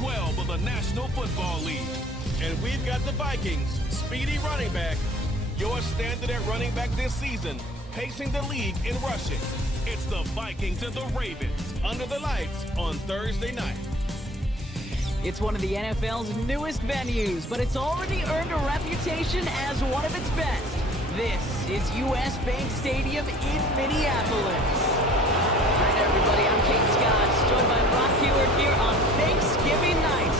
12 of the National Football League. And we've got the Vikings, speedy running back. Your standard at running back this season, pacing the league in rushing. It's the Vikings and the Ravens under the lights on Thursday night. It's one of the NFL's newest venues, but it's already earned a reputation as one of its best. This is US Bank Stadium in Minneapolis. Hi there, everybody. I'm Kate Scott, joined by Brock Heward here on Thanksgiving night.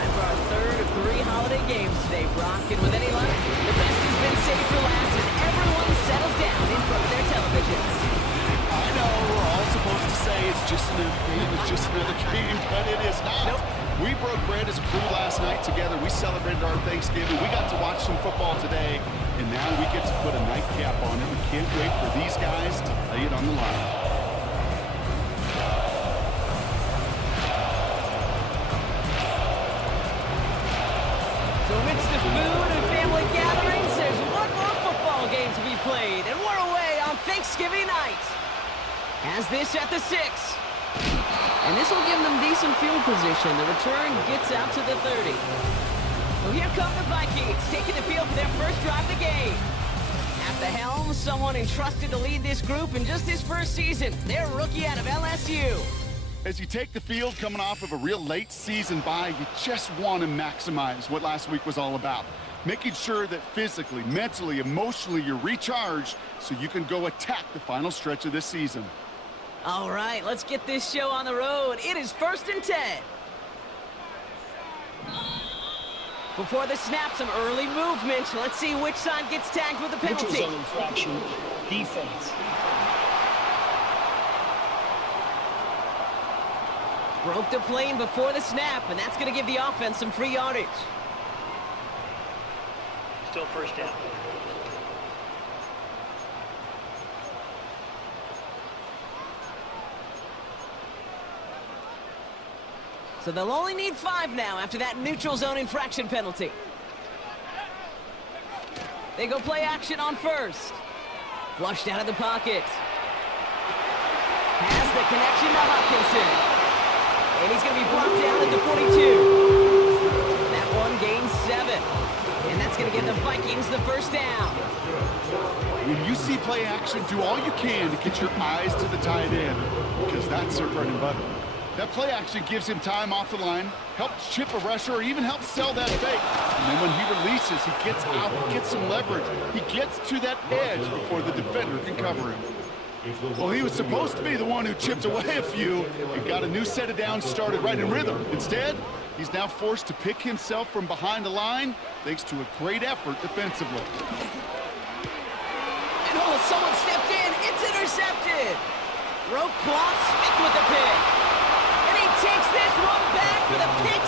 Time for our third of 3 holiday games today, Brock. And with any luck, the best has been saved for last, and everyone settles down in front of their televisions. I know we're all supposed to say it's just another game, but it is not. Nope. We broke bread as a crew last night together. We celebrated our Thanksgiving. We got to watch some football today, and now we get to put a nightcap on it. We can't wait for these guys to lay it on the line. So amidst the food and family gatherings, there's one more football game to be played, and we're away on Thanksgiving night. Has this at the 6. And this will give them decent field position. The return gets out to the 30. So here come the Vikings, taking the field for their first drive of the game. At the helm, someone entrusted to lead this group in just his first season. Their rookie out of LSU. As you take the field coming off of a real late season bye, you just want to maximize what last week was all about. Making sure that physically, mentally, emotionally, you're recharged so you can go attack the final stretch of this season. All right, let's get this show on the road. It is 1st and 10. Before the snap, some early movement. Let's see which side gets tagged with the penalty. Neutral zone infraction, defense. Broke the plane before the snap, and that's going to give the offense some free yardage. Still first down. So they'll only need 5 now after that neutral zone infraction penalty. They go play action on first. Flushed out of the pocket. Has the connection to Hutchinson. And he's going to be brought down at the 42. That one gains 7. And that's going to give the Vikings the first down. When you see play action, do all you can to get your eyes to the tight end, because that's their bread and butter. That play action gives him time off the line, helps chip a rusher, or even helps sell that fake. And then when he releases, he gets out, he gets some leverage. He gets to that edge before the defender can cover him. Well, he was supposed to be the one who chipped away a few and got a new set of downs started right in rhythm. Instead, he's now forced to pick himself from behind the line thanks to a great effort defensively. And oh, someone stepped in. It's intercepted. Roquan Smith with the pick. Takes this one back for the pick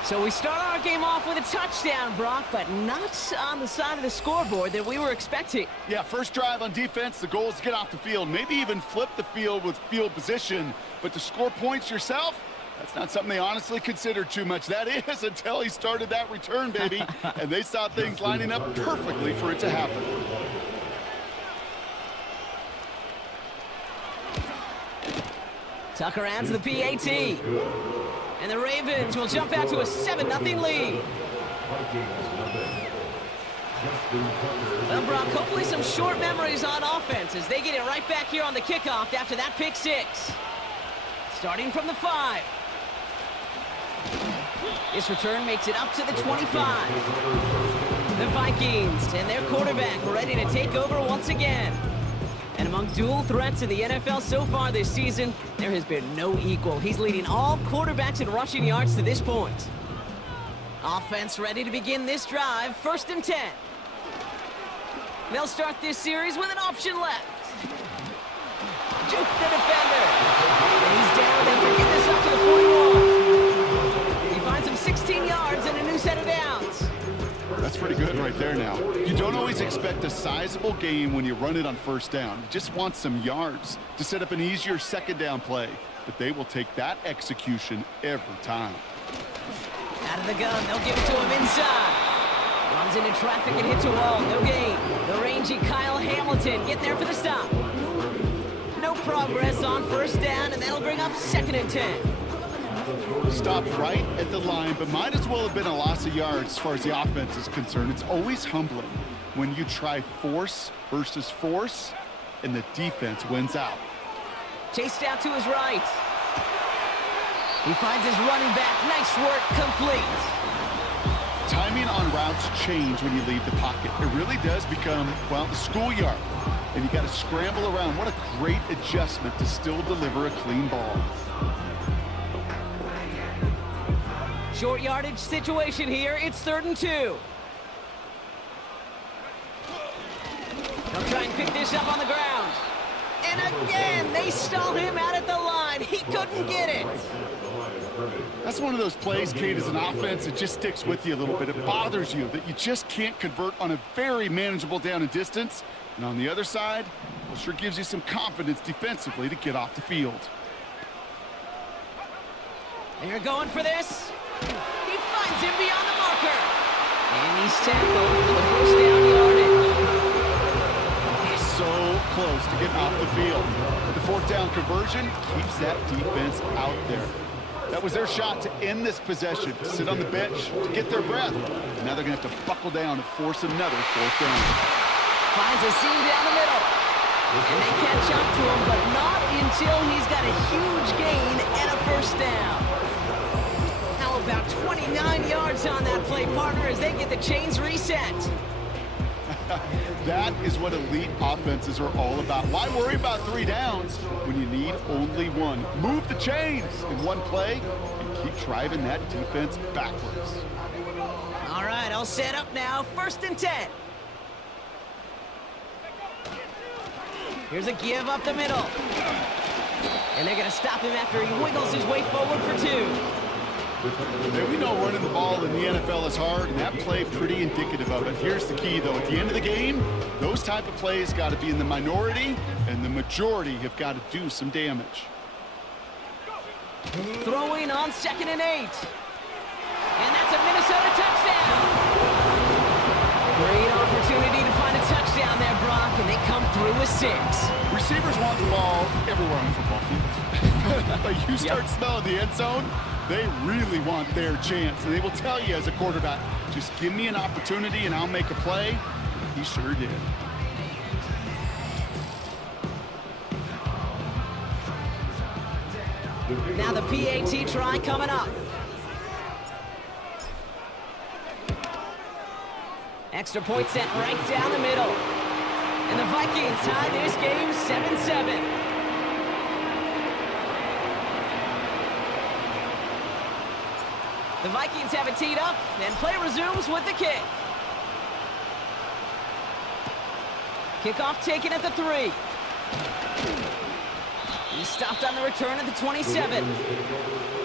6. So we start our game off with a touchdown, Brock, but not on the side of the scoreboard that we were expecting. Yeah, first drive on defense, the goal is to get off the field, maybe even flip the field with field position, but to score points yourself, that's not something they honestly considered too much. That is until he started that return, baby, and they saw things lining up perfectly for it to happen. Tucker adds the PAT. And the Ravens will jump out to a 7-0 lead. Well, Brock, hopefully some short memories on offense as they get it right back here on the kickoff after that pick 6. Starting from the 5. This return makes it up to the 25. The Vikings and their quarterback ready to take over once again. And among dual threats in the NFL so far this season, there has been no equal. He's leading all quarterbacks in rushing yards to this point. Offense ready to begin this drive, 1st and 10. They'll start this series with an option left. Juke the defender. And he's down after getting this up to the 41. He finds him 16 yards and a new set of downs. That's pretty good right there now. You don't always expect a sizable gain when you run it on first down. You just want some yards to set up an easier second down play. But they will take that execution every time. Out of the gun, they'll give it to him inside. Runs into traffic and hits a wall, no gain. The rangy Kyle Hamilton getting there for the stop. No progress on first down, and that'll bring up 2nd and 10. Stopped right at the line, but might as well have been a loss of yards as far as the offense is concerned. It's always humbling when you try force versus force, and the defense wins out. Chased out to his right. He finds his running back. Nice work, complete. Timing on routes change when you leave the pocket. It really does become, well, the schoolyard. And you got to scramble around. What a great adjustment to still deliver a clean ball. Short yardage situation here. It's 3rd and 2. They'll try and pick this up on the ground. And again, they stall him out at the line. He couldn't get it. That's one of those plays, Kate, as an offense, it just sticks with you a little bit. It bothers you that you just can't convert on a very manageable down and distance. And on the other side, well, sure gives you some confidence defensively to get off the field. They're going for this. He finds him beyond the marker. And he's tackled for the first down yardage. So close to getting off the field. The 4th down conversion keeps that defense out there. That was their shot to end this possession, to sit on the bench, to get their breath. And now they're going to have to buckle down and force another 4th down. Finds a seam down the middle. And they catch up to him, but not until he's got a huge gain and a first down. How about 29 yards on that play, partner, as they get the chains reset. That is what elite offenses are all about. Why worry about 3 downs when you need only 1? Move the chains in one play and keep driving that defense backwards. All right, all set up now. 1st and 10. Here's a give up the middle. And they're going to stop him after he wiggles his way forward for 2. Hey, we know running the ball in the NFL is hard, and that play pretty indicative of it. Here's the key, though. At the end of the game, those type of plays got to be in the minority, and the majority have got to do some damage. Throwing on 2nd and 8. And that's a Minnesota touchdown. Great opportunity to find a touchdown there, Brock, and they come through with 6. Receivers want the ball everywhere on the football field. But you start smelling the end zone, they really want their chance. And they will tell you as a quarterback, just give me an opportunity and I'll make a play. He sure did. Now the PAT try coming up. Extra point sent right down the middle. And the Vikings tie this game 7-7. The Vikings have it teed up, and play resumes with the kick. Kickoff taken at the 3. He stopped on the return at the 27.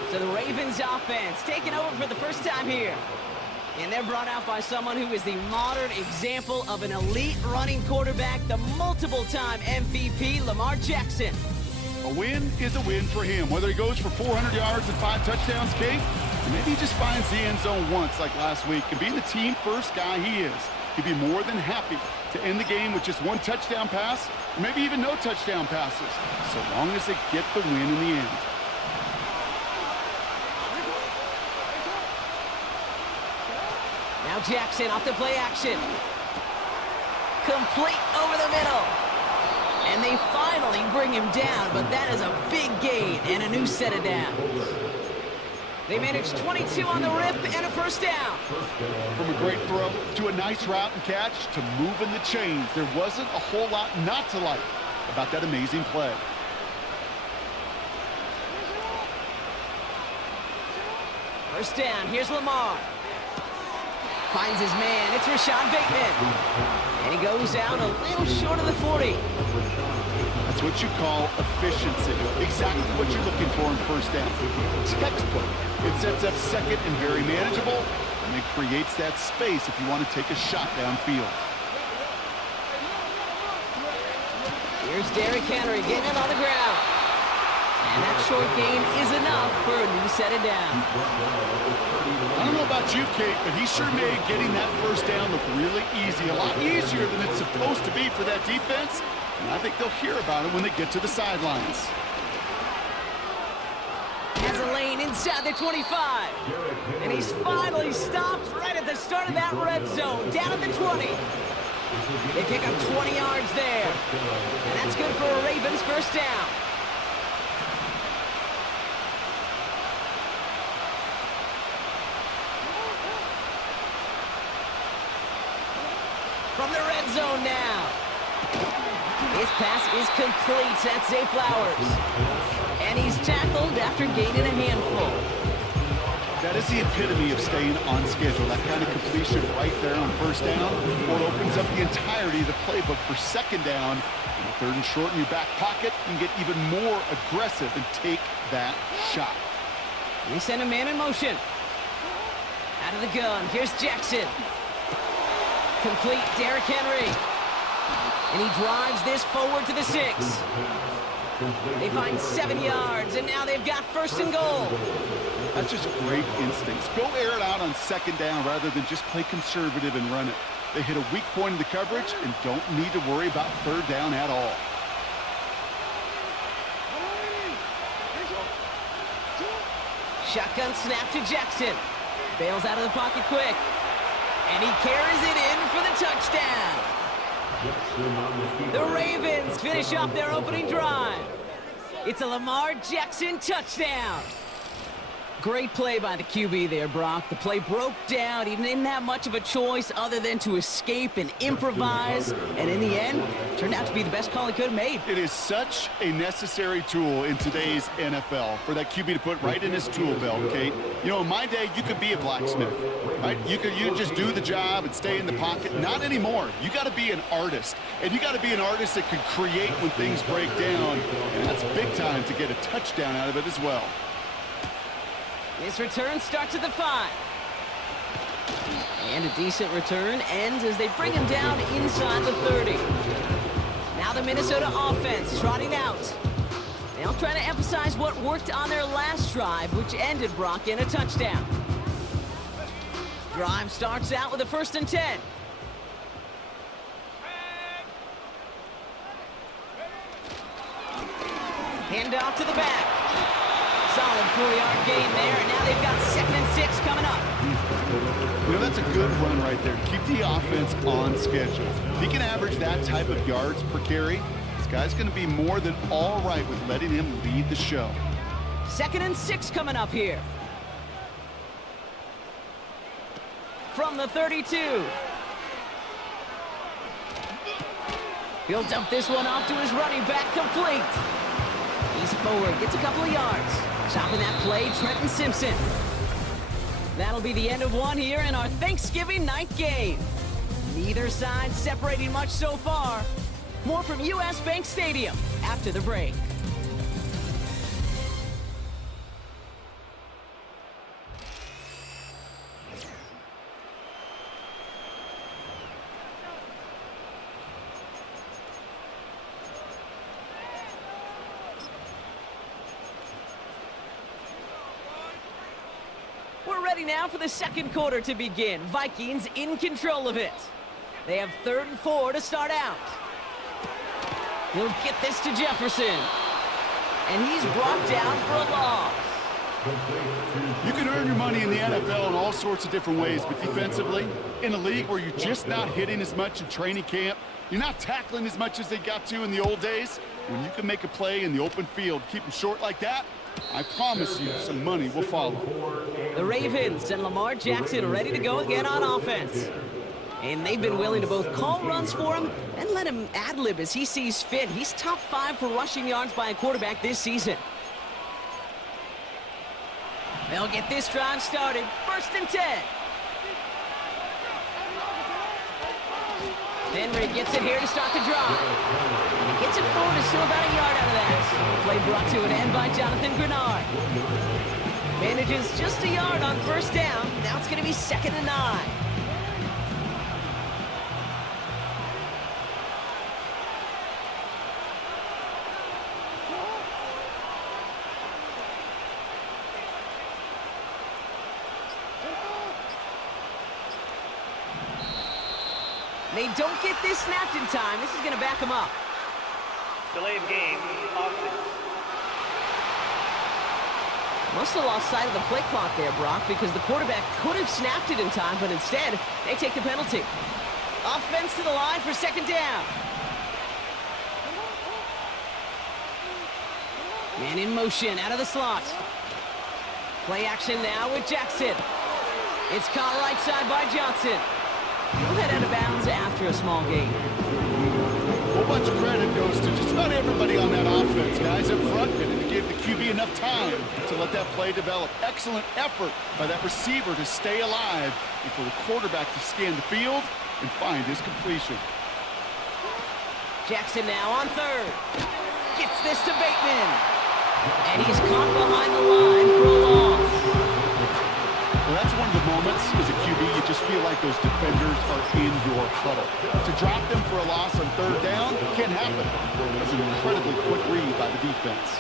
So the Ravens offense taking over for the first time here. And they're brought out by someone who is the modern example of an elite running quarterback, the multiple-time MVP, Lamar Jackson. A win is a win for him. Whether he goes for 400 yards and 5 touchdowns, Kate, or maybe he just finds the end zone once like last week. And being the team-first guy he is, he'd be more than happy to end the game with just 1 touchdown pass, or maybe even no touchdown passes, so long as they get the win in the end. Now Jackson off the play action. Complete over the middle. And they finally bring him down, but that is a big gain and a new set of downs. They managed 22 on the rip and a first down. From a great throw to a nice route and catch to moving the chains, there wasn't a whole lot not to like about that amazing play. First down, here's Lamar. Finds his man, it's Rashad Bateman. And he goes out a little short of the 40. That's what you call efficiency. Exactly what you're looking for in first down. Textbook. It sets up second and very manageable, and it creates that space if you want to take a shot downfield. Here's Derrick Henry getting it on the ground. And that short gain is enough for a new set of downs. I don't know about you, Kate, but he sure made getting that first down look really easy. A lot easier than it's supposed to be for that defense. And I think they'll hear about it when they get to the sidelines. Has a lane inside the 25. And he's finally stopped right at the start of that red zone, down at the 20. They pick up 20 yards there. And that's good for a Ravens first down. From the red zone now. His pass is complete. That's Zay Flowers. And he's tackled after gaining a handful. That is the epitome of staying on schedule. That kind of completion right there on first down, or opens up the entirety of the playbook for second down. And third and short in your back pocket, you can get even more aggressive and take that shot. They send a man in motion. Out of the gun. Here's Jackson. Complete, Derrick Henry. And he drives this forward to the 6. They find 7 yards, and now they've got first and goal. That's just great instincts. Go air it out on second down rather than just play conservative and run it. They hit a weak point in the coverage and don't need to worry about third down at all. Shotgun snap to Jackson. Bails out of the pocket quick. And he carries it in for the touchdown. The Ravens finish off their opening drive. It's a Lamar Jackson touchdown. Great play by the QB there, Brock. The play broke down. He didn't have much of a choice other than to escape and improvise. And in the end, turned out to be the best call he could have made. It is such a necessary tool in today's NFL for that QB to put right in his tool belt, Kate. You know, in my day, you could be a blacksmith, right? You just do the job and stay in the pocket. Not anymore. You got to be an artist. And you got to be an artist that can create when things break down. And that's big time to get a touchdown out of it as well. This return starts at the 5. And a decent return ends as they bring him down inside the 30. Now the Minnesota offense trotting out. They'll try to emphasize what worked on their last drive, which ended, Brock, in a touchdown. Drive starts out with a 1st and 10. Hand off to the back. Solid 4-yard gain there, and now they've got 2nd and 6 coming up. You know, that's a good run right there. Keep the offense on schedule. If he can average that type of yards per carry, this guy's going to be more than all right with letting him lead the show. 2nd and 6 coming up here. From the 32. He'll dump this one off to his running back, complete. He's forward, gets a couple of yards. Stopping that play, Trenton Simpson. That'll be the end of one here in our Thanksgiving night game. Neither side separating much so far. More from US Bank Stadium after the break. We're ready now for the second quarter to begin. Vikings in control of it. They have 3rd and 4 to start out. He'll get this to Jefferson. And he's brought down for a loss. You can earn your money in the NFL in all sorts of different ways, but defensively, in a league where you're just not hitting as much in training camp, you're not tackling as much as they got to in the old days, when you can make a play in the open field, keep them short like that, I promise you some money will follow. The Ravens and Lamar Jackson are ready to go again on offense. And they've been willing to both call runs for him and let him ad-lib as he sees fit. He's top 5 for rushing yards by a quarterback this season. They'll get this drive started. 1st and 10. Henry gets it here to start the drive. And he gets it forward to still about a yard out of that. Play brought to an end by Jonathan Grenard. Manages just a yard on 1st down. Now it's going to be 2nd and 9. They don't get this snapped in time. This is going to back them up. Delay of game, offense. Must have lost sight of the play clock there, Brock, because the quarterback could have snapped it in time, but instead, they take the penalty. Offense to the line for second down. Man in motion, out of the slot. Play action now with Jackson. It's caught right side by Johnson. He'll head out of bounds after a small gain. A whole bunch of credit goes to just about everybody on that offense. Guys up front, and give the QB enough time to let that play develop. Excellent effort by that receiver to stay alive and for the quarterback to scan the field and find his completion. Jackson now on third. Gets this to Bateman. And he's caught behind the line for a loss. Well, that's one of the moments as a QB, you just feel like those defenders are in your huddle. To drop them for a loss on third down can't happen. That's an incredibly quick read by the defense.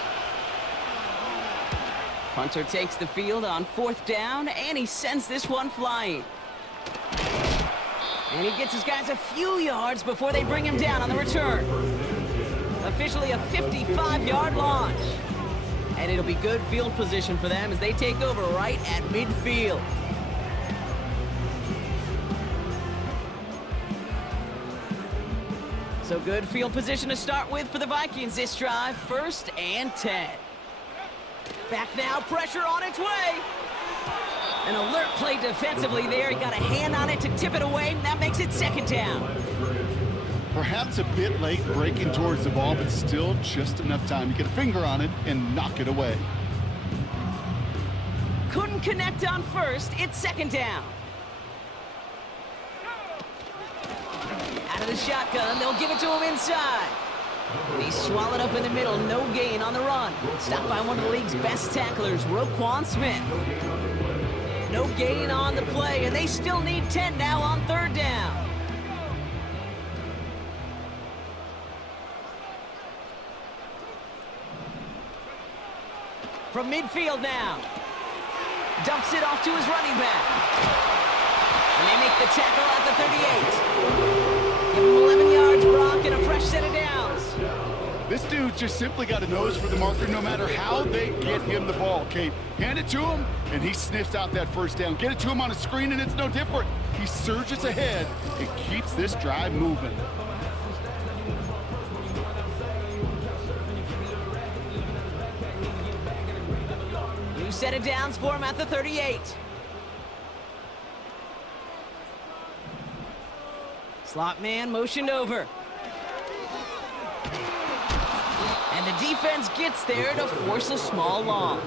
Punter takes the field on fourth down, and he sends this one flying. And he gets his guys a few yards before they bring him down on the return. Officially a 55-yard launch. And it'll be good field position for them as they take over right at midfield. So good field position to start with for the Vikings this drive. 1st and 10. Back now, pressure on its way. An alert play defensively there. He got a hand on it to tip it away, and that makes it second down. Perhaps a bit late breaking towards the ball, but still just enough time to get a finger on it and knock it away. Couldn't connect on first. It's second down. Out of the shotgun, they'll give it to him inside. And he's swallowed up in the middle, no gain on the run. Stopped by one of the league's best tacklers, Roquan Smith. No gain on the play, and they still need 10 now on third down. From midfield now. Dumps it off to his running back. And they make the tackle at the 38. Give him 11 yards, Brock, and a fresh set of downs. This dude just simply got a nose for the marker no matter how they get him the ball, Kate. Hand it to him, and he sniffs out that first down. Get it to him on a screen, and it's no different. He surges ahead and keeps this drive moving. New set of downs for him at the 38. Slot man motioned over. And the defense gets there to force a small loss.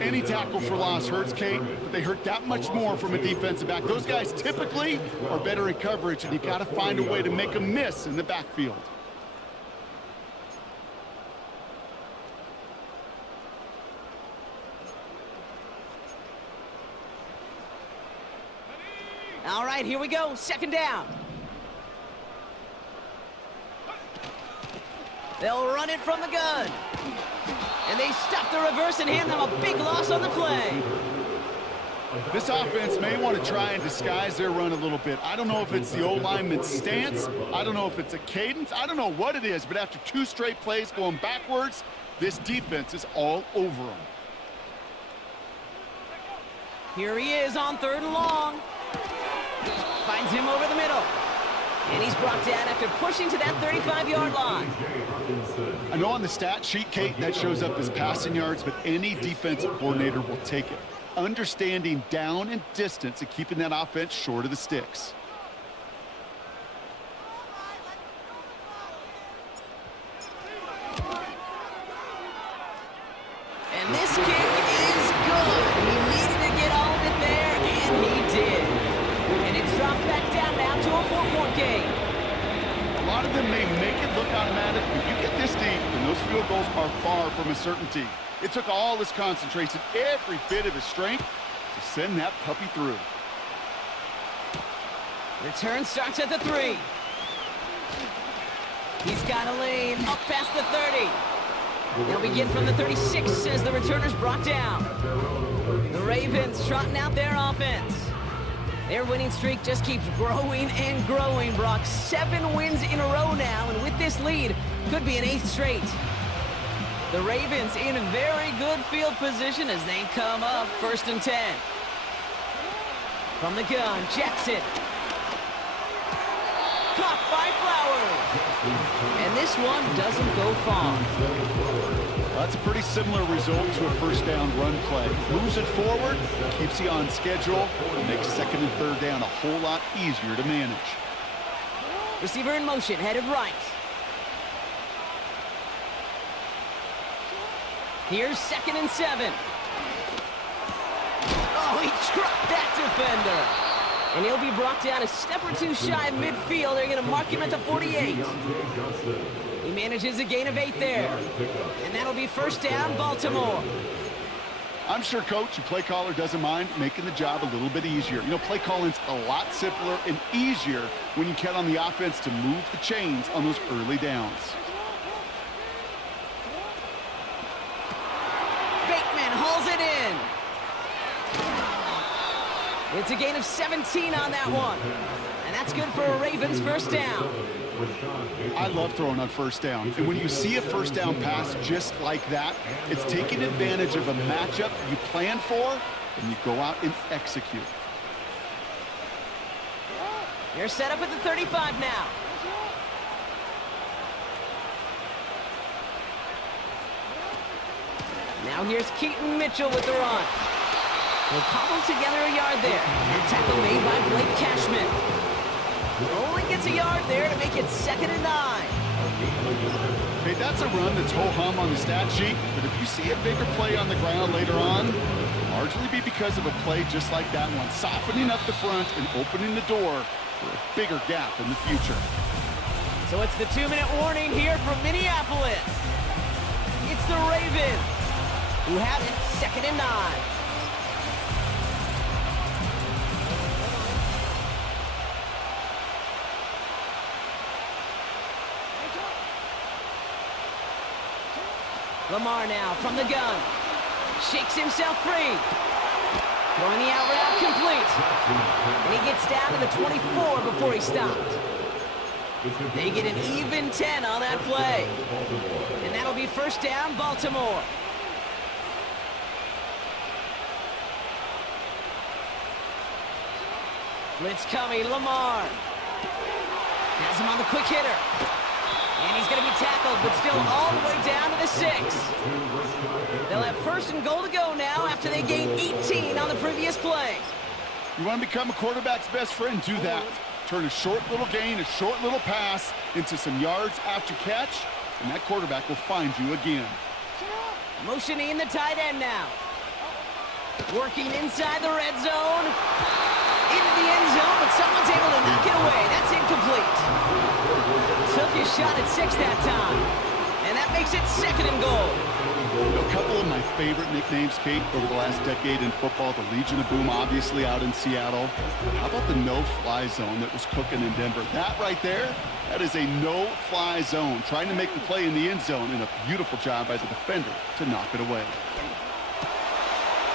Any tackle for loss hurts, Kate, but they hurt that much more from a defensive back. Those guys typically are better in coverage, and you got to find a way to make them miss in the backfield. All right, here we go. Second down. They'll run it from the gun. And they stop the reverse and hand them a big loss on the play. This offense may want to try and disguise their run a little bit. I don't know if it's the O-lineman's stance. I don't know if it's a cadence. I don't know what it is, but after 2 straight plays going backwards, this defense is all over them. Here he is on third and long. Finds him over the middle. And he's brought down after pushing to that 35-yard line. I know on the stat sheet, Kate, that shows up as passing yards, but any defensive coordinator will take it. Understanding down and distance and keeping that offense short of the sticks. And this kick is good. He needed to get all of it there, and he did. And it's dropped back down now to a 4-point game. A lot of them may make it look automatic, but you get this deep, and those field goals are far from a certainty. It took all his concentration, every bit of his strength, to send that puppy through. Return starts at the 3. He's got a lane up past the 30. They'll begin from the 36 as the returner's brought down. The Ravens trotting out their offense. Their winning streak just keeps growing and growing, Brock. 7 wins in a row now, and with this lead, could be an 8th straight. The Ravens in very good field position as they come up 1st and 10. From the gun, Jackson. Caught by Flowers. And this one doesn't go far. That's a pretty similar result to a first down run play. Moves it forward, keeps you on schedule, and makes 2nd and 3rd down a whole lot easier to manage. Receiver in motion, headed right. Here's 2nd and 7. Oh, he trucked that defender. And he'll be brought down a step or two shy of midfield. They're going to mark him at the 48. He manages a gain of 8 there. And that'll be 1st down, Baltimore. I'm sure Coach, your play caller, doesn't mind making the job a little bit easier. You know, play calling's a lot simpler and easier when you count on the offense to move the chains on those early downs. Bateman hauls it in. It's a gain of 17 on that one. And that's good for a Ravens 1st down. I love throwing on 1st down. And when you see a 1st down pass just like that, it's taking advantage of a matchup you plan for, and you go out and execute. You're set up at the 35 now. Now here's Keaton Mitchell with the run. He'll cobble together a yard there. And tackle made by Blake Cashman. Only gets a yard there to make it 2nd and 9. Okay, that's a run that's ho-hum on the stat sheet, but if you see a bigger play on the ground later on, it'll largely be because of a play just like that one, softening up the front and opening the door for a bigger gap in the future. So it's the 2-minute warning here from Minneapolis. It's the Ravens who have it 2nd and 9. Lamar now from the gun. Shakes himself free. Throwing the out route complete. And he gets down to the 24 before he stopped. They get an even 10 on that play. And that'll be 1st down, Baltimore. Blitz coming, Lamar. Has him on the quick hitter. And he's going to be tackled, but still all the way down to the 6. They'll have 1st and goal to go now after they gained 18 on the previous play. You want to become a quarterback's best friend, do that. Turn a short little gain, a short little pass into some yards after catch, and that quarterback will find you again. Motioning the tight end now. Working inside the red zone. Into the end zone, but someone's able to knock it away. That's incomplete. Took his shot at 6 that time. And that makes it 2nd and goal. You know, a couple of my favorite nicknames, Kate, over the last decade in football. The Legion of Boom, obviously, out in Seattle. How about the no-fly zone that was cooking in Denver? That right there, that is a no-fly zone. Trying to make the play in the end zone, and a beautiful job by the defender to knock it away.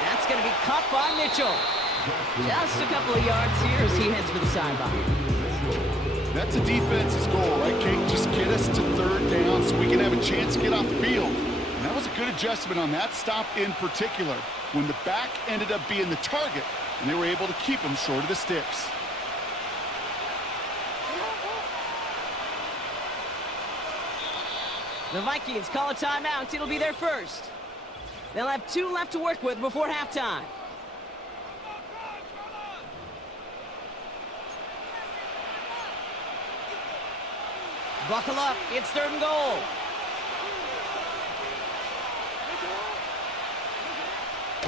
That's going to be caught by Mitchell. Just a couple of yards here as he heads for the sideline. That's a defense's goal, right, Kate? Just get us to 3rd down so we can have a chance to get off the field. And that was a good adjustment on that stop in particular, when the back ended up being the target, and they were able to keep him short of the sticks. The Vikings call a timeout. It'll be their 1st. They'll have 2 left to work with before halftime. Buckle up. It's 3rd and goal.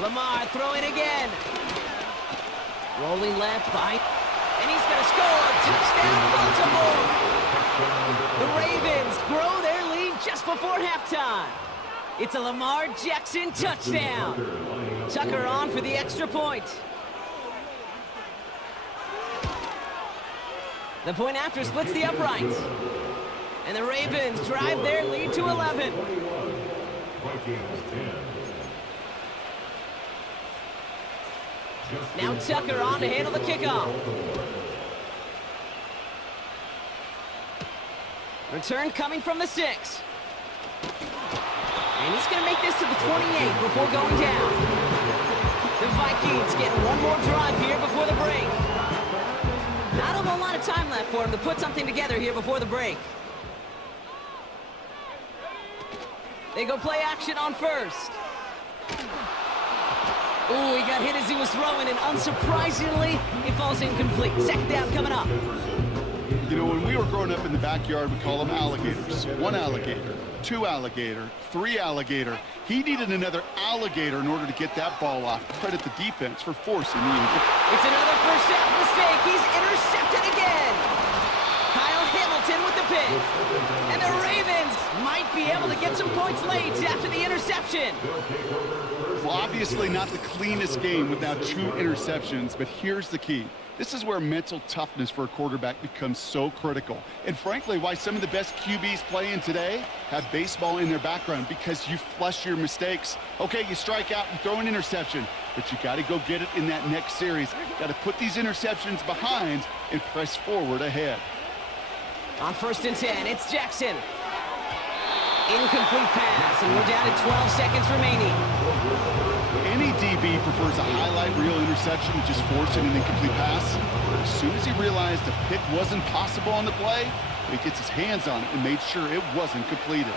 Lamar throwing again. Rolling left by. And he's going to score. Touchdown, Baltimore. The Ravens grow their lead just before halftime. It's a Lamar Jackson touchdown. Tucker on for the extra point. The point after splits the uprights. And the Ravens drive their lead to 11. Now Tucker on to handle the kickoff. Return coming from the 6. And he's going to make this to the 28 before going down. The Vikings getting one more drive here before the break. Not a whole lot of time left for him to put something together here before the break. They go play action on first. Ooh, he got hit as he was throwing, and unsurprisingly, it falls incomplete. Second down coming up. You know, when we were growing up in the backyard, we call them alligators. One alligator, two alligator, three alligator. He needed another alligator in order to get that ball off. Credit the defense for forcing the incomplete. It's another first half mistake. He's intercepted again. Kyle Hamilton with the pick. And the Ravens might be able to get some points late after the interception. Well, obviously not the cleanest game with now 2 interceptions, but here's the key. This is where mental toughness for a quarterback becomes so critical. And frankly, why some of the best QBs playing today have baseball in their background, because you flush your mistakes. Okay, you strike out, you throw an interception, but you got to go get it in that next series. Got to put these interceptions behind and press forward ahead. On 1st and 10, it's Jackson. Incomplete pass, and we're down to 12 seconds remaining. Any DB prefers a highlight reel interception to just forcing an incomplete pass. But as soon as he realized a pick wasn't possible on the play, he gets his hands on it and made sure it wasn't completed.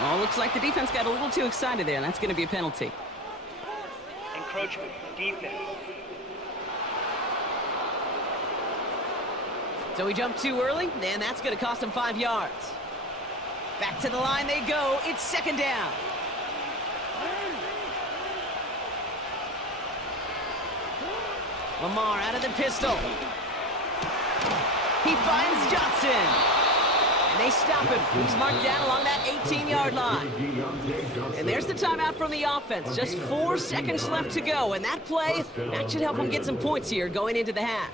Oh, looks like the defense got a little too excited there, and that's going to be a penalty. Encroachment, defense. So he jumped too early, and that's going to cost him 5 yards. Back to the line they go. It's second down. Lamar out of the pistol. He finds Johnson. And they stop him. He's marked down along that 18-yard line. And there's the timeout from the offense. Just 4 seconds left to go. And that play, that should help him get some points here going into the half.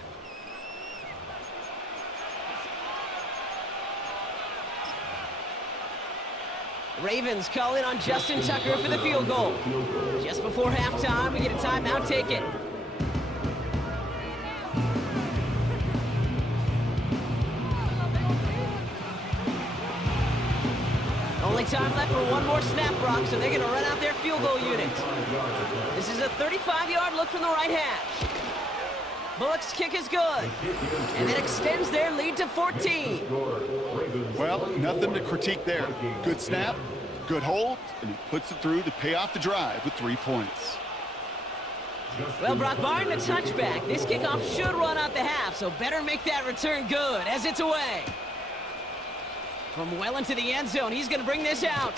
Ravens call in on Justin Tucker for the field goal. Just before halftime, we get a timeout taken. Only time left for one more snap, Brock, so they're going to run out their field goal unit. This is a 35-yard look from the right hash. Bullock's kick is good, and it extends their lead to 14. Well, nothing to critique there. Good snap, good hold, and he puts it through to pay off the drive with 3 points. Well, Brock, barring the touchback, this kickoff should run out the half, so better make that return good as it's away. From well into the end zone, he's going to bring this out.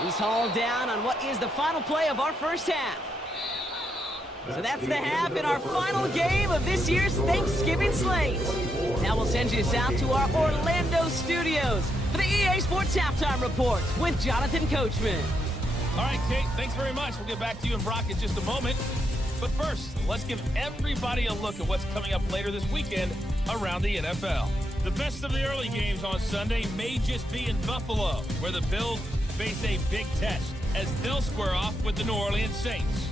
He's hauled down on what is the final play of our first half. So that's the half in our final game of this year's Thanksgiving slate. Now we'll send you south to our Orlando studios for the EA Sports Halftime Report with Jonathan Coachman. All right, Kate, thanks very much. We'll get back to you and Brock in just a moment. But first, let's give everybody a look at what's coming up later this weekend around the NFL. The best of the early games on Sunday may just be in Buffalo, where the Bills face a big test as they'll square off with the New Orleans Saints.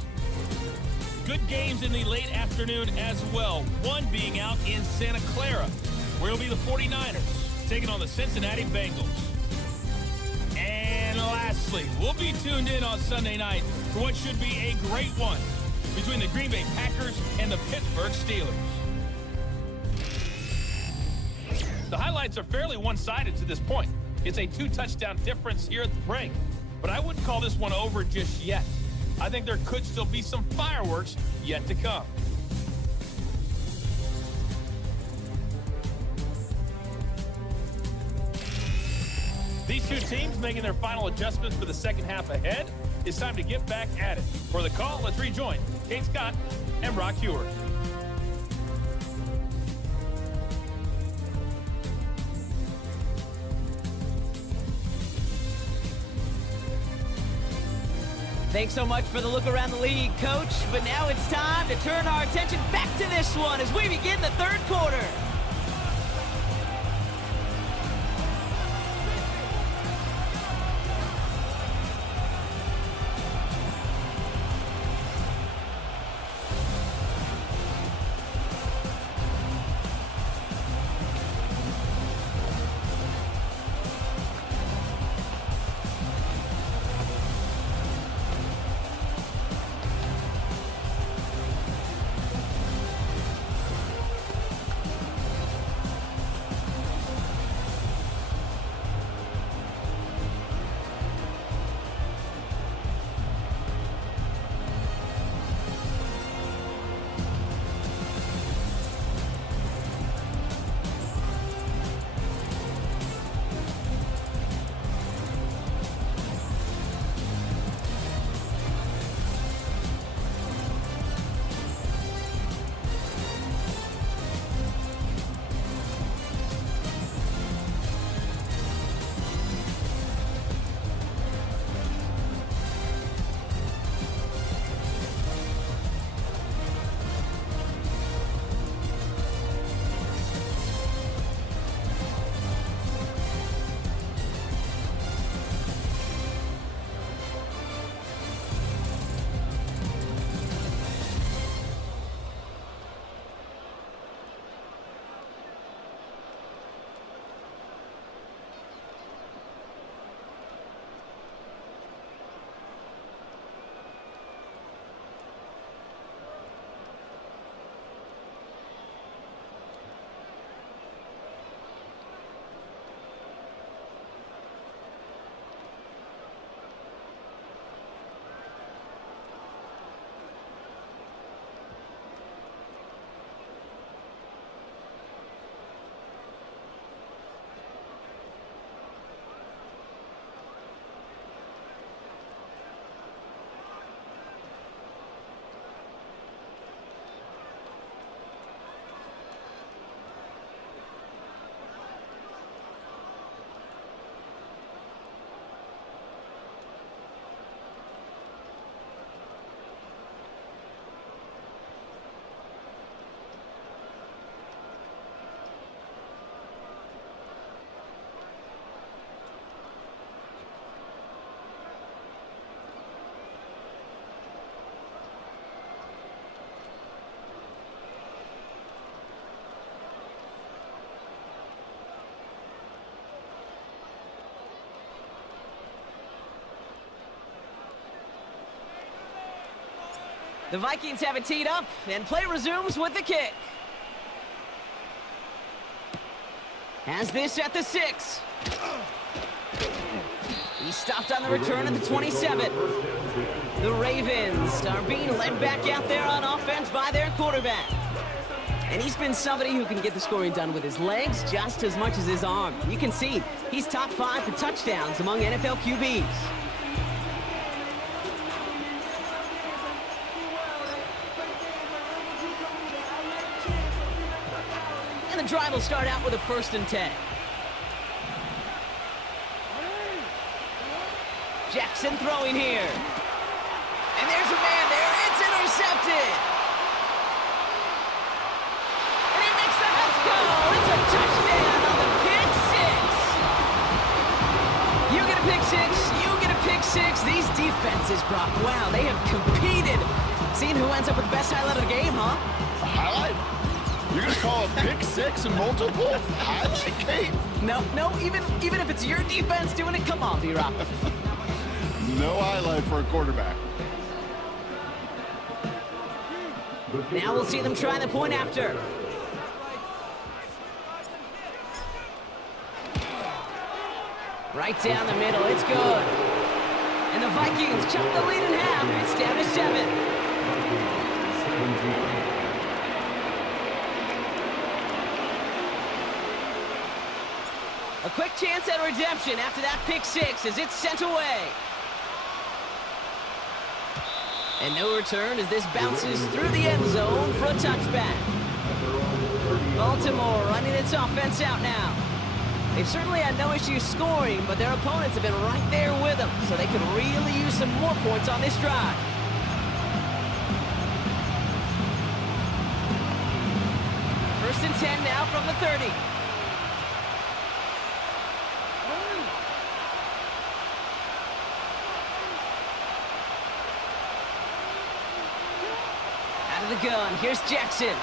Good games in the late afternoon as well, one being out in Santa Clara, where it'll be the 49ers taking on the Cincinnati Bengals. And lastly, we'll be tuned in on Sunday night for what should be a great one between the Green Bay Packers and the Pittsburgh Steelers. The highlights are fairly one-sided to this point. It's a 2-touchdown difference here at the break, but I wouldn't call this one over just yet. I think there could still be some fireworks yet to come. These two teams making their final adjustments for the second half ahead. It's time to get back at it. For the call, let's rejoin Kate Scott and Brock Heward. Thanks so much for the look around the league, Coach. But now it's time to turn our attention back to this one as we begin the third quarter. The Vikings have it teed up, and play resumes with the kick. Has this at the 6. He's stopped on the return at the 27. The Ravens are being led back out there on offense by their quarterback. And he's been somebody who can get the scoring done with his legs just as much as his arm. You can see he's top 5 for touchdowns among NFL QBs. And the drive will start out with a 1st and 10. Jackson throwing here. And there's a man there. It's intercepted. And he makes the house go. It's a touchdown on the pick 6. You get a pick 6. You get a pick 6. These defenses, Brock, wow, they have competed. Seeing who ends up with the best highlight of the game, huh? A highlight? You're going to call a pick 6 and multiple? Highlight, Kate? No, even if it's your defense doing it, come on, D-Rock. No highlight for a quarterback. Now we'll see them try the point after. Right down the middle, it's good. And the Vikings chop the lead in half. It's down to 7. A quick chance at redemption after that pick 6 as it's sent away. And no return as this bounces through the end zone for a touchback. Baltimore running its offense out now. They've certainly had no issues scoring, but their opponents have been right there with them, so they could really use some more points on this drive. First and 10 now from the 30. The gun. Here's Jackson. Broken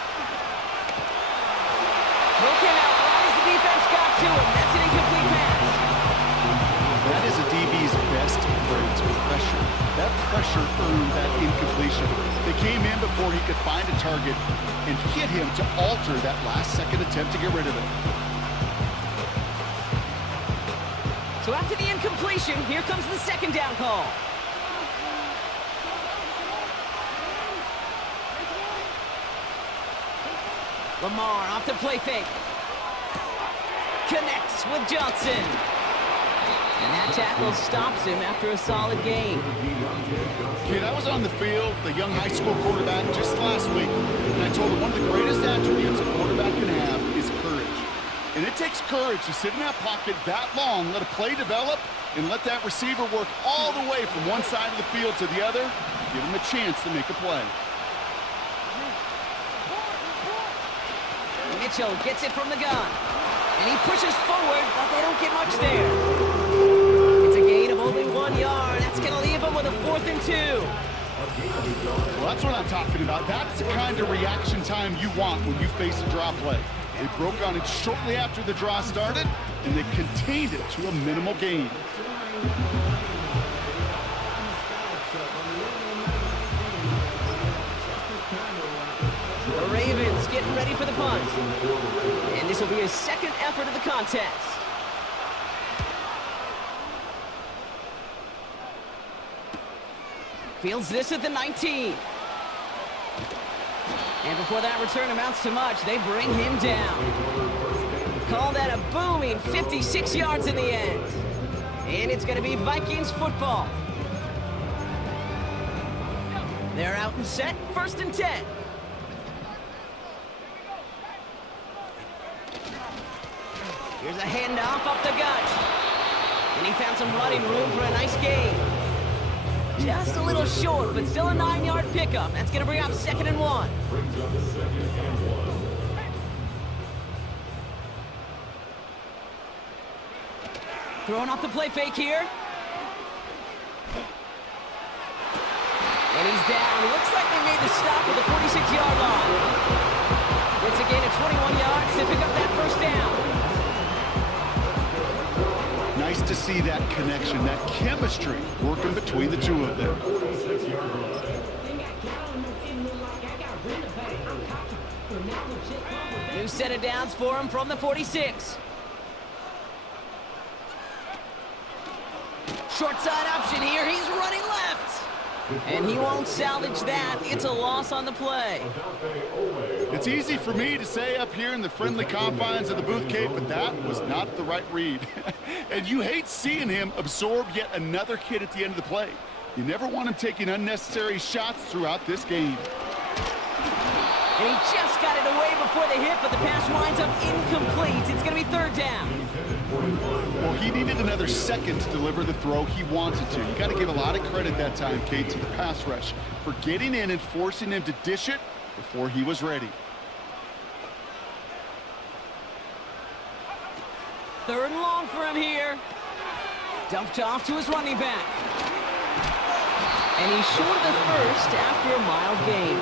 out. Why has the defense got to him? That's an incomplete pass. That is a DB's best phrase, pressure. That pressure earned that incompletion. They came in before he could find a target and hit him to alter that last-second attempt to get rid of it. So after the incompletion, here comes the 2nd down call. Lamar off the play fake. Connects with Johnson. And that tackle stops him after a solid gain. Kid, I was on the field, the young high school quarterback, just last week, and I told him one of the greatest attributes a quarterback can have is courage. And it takes courage to sit in that pocket that long, let a play develop, and let that receiver work all the way from one side of the field to the other, give him a chance to make a play. Mitchell gets it from the gun. And he pushes forward, but they don't get much there. It's a gain of only 1 yard. That's going to leave him with a 4th and 2. Well, that's what I'm talking about. That's the kind of reaction time you want when you face a draw play. They broke on it shortly after the draw started, and they contained it to a minimal gain. The Ravens getting ready for the punt. And this will be his 2nd effort of the contest. Fields this at the 19. And before that return amounts to much, they bring him down. Call that a booming 56 yards in the end. And it's going to be Vikings football. They're out and set, 1st and 10. Here's a handoff up the gut. And he found some running room for a nice gain. Just a little short, but still a 9-yard pickup. That's going to bring up 2nd and 1. Throwing off the play fake here. And he's down. Looks like they made the stop at the 46-yard line. It's a gain of 21 yards to pick up that 1st down. Nice to see that connection, that chemistry working between the two of them. New set of downs for him from the 46. Short side option here. He's running left. And he won't salvage that. It's a loss on the play. It's easy for me to say up here in the friendly confines of the booth, Kate, but that was not the right read. And you hate seeing him absorb yet another hit at the end of the play. You never want him taking unnecessary shots throughout this game. And he just got it away before the hit, but the pass winds up incomplete. It's going to be third down. Well, he needed another second to deliver the throw he wanted to. You got to give a lot of credit that time, Kate, to the pass rush for getting in and forcing him to dish it before he was ready. Third and long for him here. Dumped off to his running back. And he's short of the first after a mild gain.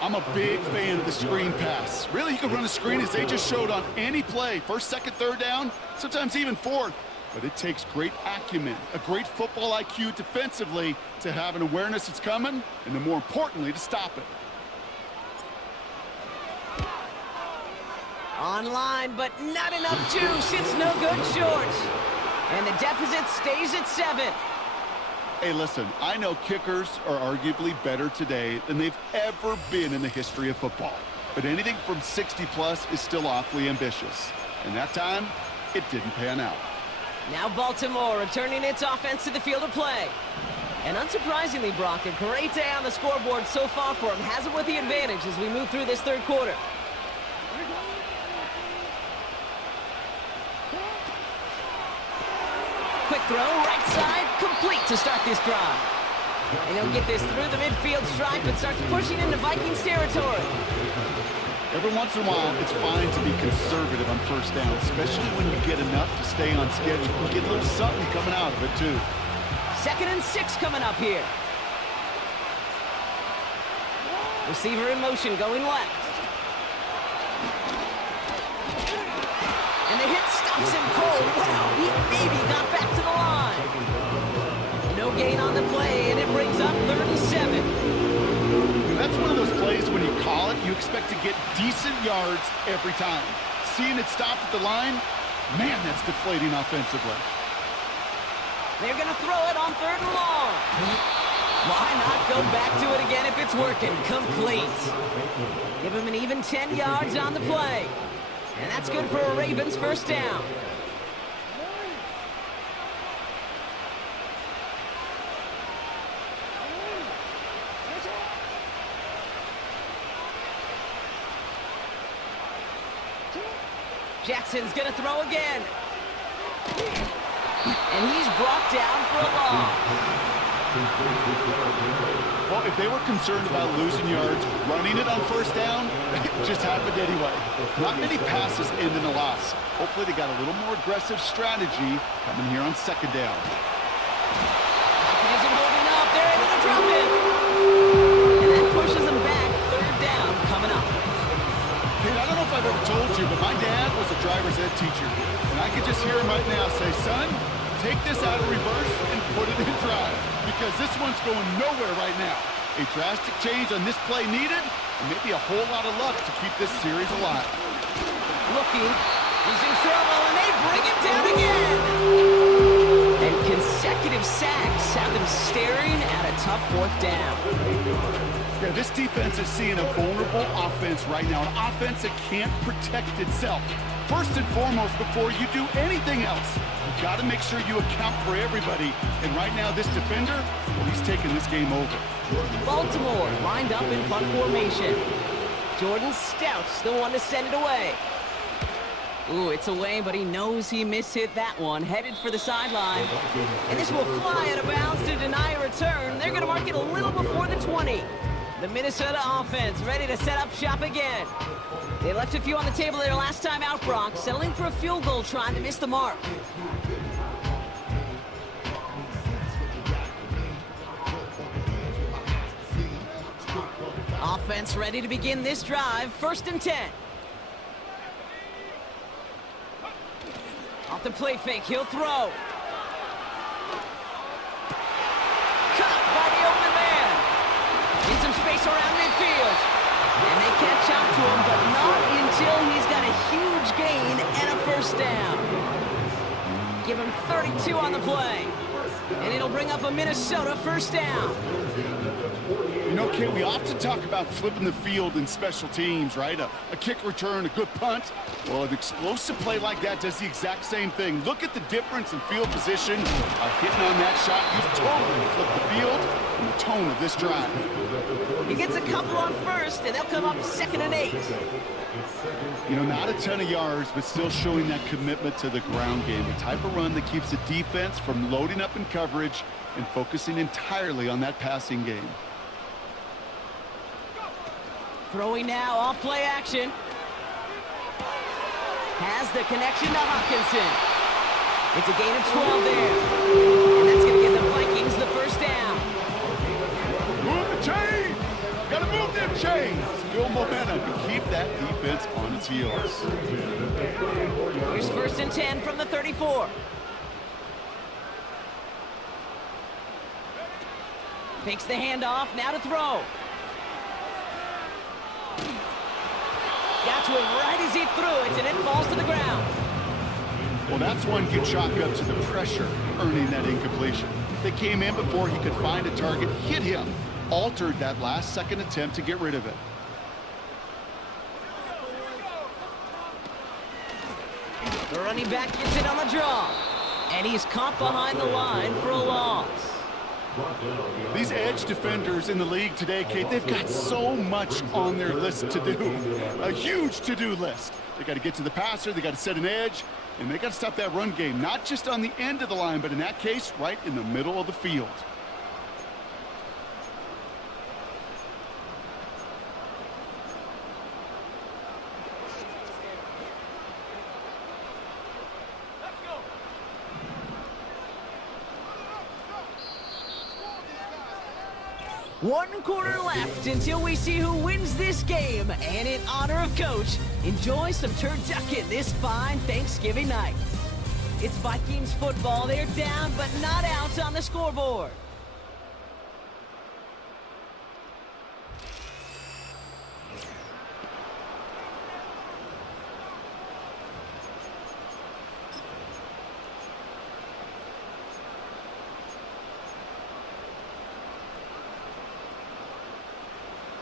I'm a big fan of the screen pass. Really, you can run a screen as they just showed on any play. First, second, third down, sometimes even fourth. But it takes great acumen, a great football IQ defensively to have an awareness it's coming, and then more importantly, to stop it. Online, but not enough juice. It's no good short. And the deficit stays at 7. Hey, listen, I know kickers are arguably better today than they've ever been in the history of football. But anything from 60-plus is still awfully ambitious. And that time, it didn't pan out. Now Baltimore returning its offense to the field of play. And unsurprisingly, Brock, a great day on the scoreboard so far for him. Has it with the advantage as we move through this third quarter. Quick throw, right side, complete to start this drive. And he'll get this through the midfield stripe and starts pushing into Vikings territory. Every once in a while, it's fine to be conservative on first down, especially when you get enough to stay on schedule. You get a little something coming out of it, too. 2nd and 6 coming up here. Receiver in motion going left. And the hit stops him cold. Wow, he maybe got back to the line. No gain on the play, and it brings up 3rd and 7. That's one of those plays when you call it, you expect to get decent yards every time. Seeing it stopped at the line, man, that's deflating offensively. They're going to throw it on 3rd and long. Why not go back to it again if it's working? Complete. Give him an even 10 yards on the play. And that's good for a Ravens first down. Jackson's going to throw again. And he's brought down for a loss. Well, if they were concerned about losing yards, running it on first down, it just happened anyway. Not many passes end in a loss. Hopefully they got a little more aggressive strategy coming here on 2nd down. He isn't holding up. They're able to drop it. And that pushes them back. 3rd down coming up. Kate, I don't know if I've ever told you, but my dad was a driver's ed teacher. And I could just hear him right now say, son, take this out of reverse and put it in drive. Because this one's going nowhere right now. A drastic change on this play needed, and maybe a whole lot of luck to keep this series alive. Looking, he's in trouble, and they bring him down again. And consecutive sacks have them staring at a tough 4th down. Yeah, this defense is seeing a vulnerable offense right now, an offense that can't protect itself. First and foremost, before you do anything else, you got to make sure you account for everybody. And right now, this defender, well, he's taking this game over. Baltimore lined up in punt formation. Jordan Stout's the one to send it away. Ooh, it's away, but he knows he mishit that one. Headed for the sideline. And this will fly out of bounds to deny a return. They're going to mark it a little before the 20. The Minnesota offense ready to set up shop again. They left a few on the table their last time out, Brock, settling for a field goal trying to miss the mark. Offense ready to begin this drive. 1st and 10. Off the play fake, he'll throw. Cut by the open man. In some space around midfield. And they catch gain and a first down. Give him 32 on the play. And it'll bring up a Minnesota first down. You know, Kate, we often talk about flipping the field in special teams, right? A kick return, a good punt. Well, an explosive play like that does the exact same thing. Look at the difference in field position. Hitting on that shot, you've totally flipped the field and the tone of this drive. He gets a couple on first, and they'll come up 2nd and 8. You know, not a ton of yards, but still showing that commitment to the ground game. The type of run that keeps the defense from loading up in coverage and focusing entirely on that passing game. Throwing now, off play action. Has the connection to Hawkinson. It's a gain of 12 there. And that's going to get the Vikings the first down. Move the chains! Gotta move them chains! Build momentum and keep that defense on its heels. Here's 1st and 10 from the 34. Takes the handoff, now to throw. Got to him right as he threw it, and it falls to the ground. Well, that's one you chalk up to the pressure earning that incompletion. They came in before he could find a target, hit him, altered that last-second attempt to get rid of it. The running back gets it on the draw, and he's caught behind the line for a loss. These edge defenders in the league today, Kate, they've got so much on their list to do. A huge to-do list. They got to get to the passer, they got to set an edge, and they got to stop that run game, not just on the end of the line, but in that case, right in the middle of the field. One quarter left until we see who wins this game. And in honor of Coach, enjoy some turducken this fine Thanksgiving night. It's Vikings football. They're down, but not out on the scoreboard.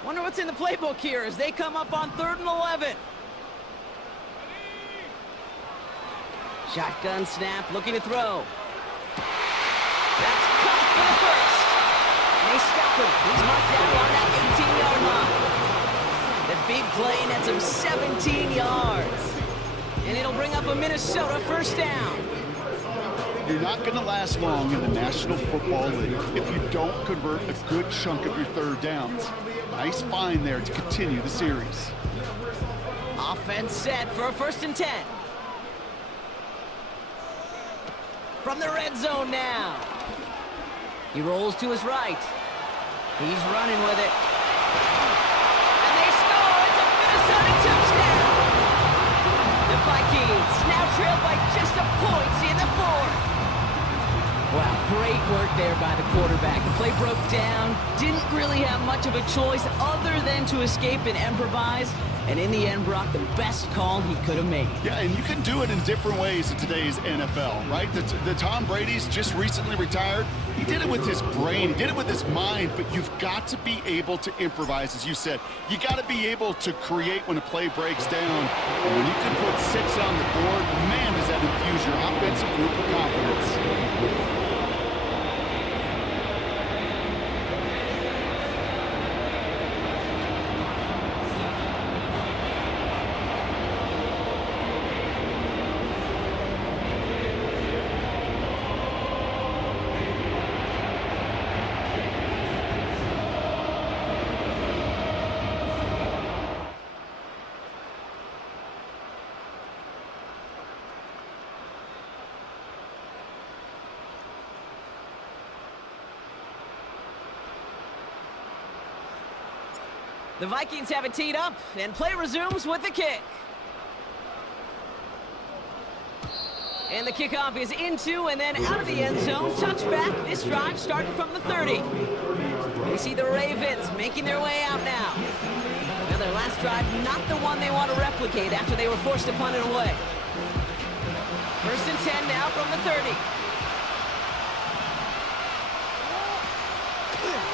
Wonder what's in the playbook here as they come up on 3rd and 11. Shotgun snap, looking to throw. That's caught for the first. And they stop him. He's marked down on that 18-yard line. The big play nets him 17 yards. And it'll bring up a Minnesota first down. You're not going to last long in the National Football League if you don't convert a good chunk of your 3rd downs. Nice find there to continue the series. Offense set for a 1st and 10. From the red zone now. He rolls to his right. He's running with it. And they score! It's a Minnesota touchdown! The Vikings now trail by just a point in the 4th. Wow, great work there by the quarterback. The play broke down, didn't really have much of a choice other than to escape and improvise, and in the end, Brock, the best call he could have made. Yeah, and you can do it in different ways in today's NFL, right? The Tom Brady's just recently retired. He did it with his brain, he did it with his mind, but you've got to be able to improvise, as you said. You got to be able to create when a play breaks down. And when you can put 6 on the board, man, does that infuse your offensive group with confidence. The Vikings have it teed up, and play resumes with the kick. And the kickoff is into and then out of the end zone. Touchback, this drive starting from the 30. We see the Ravens making their way out now. Another their last drive, not the one they want to replicate after they were forced to punt it away. 1st and 10 now from the 30.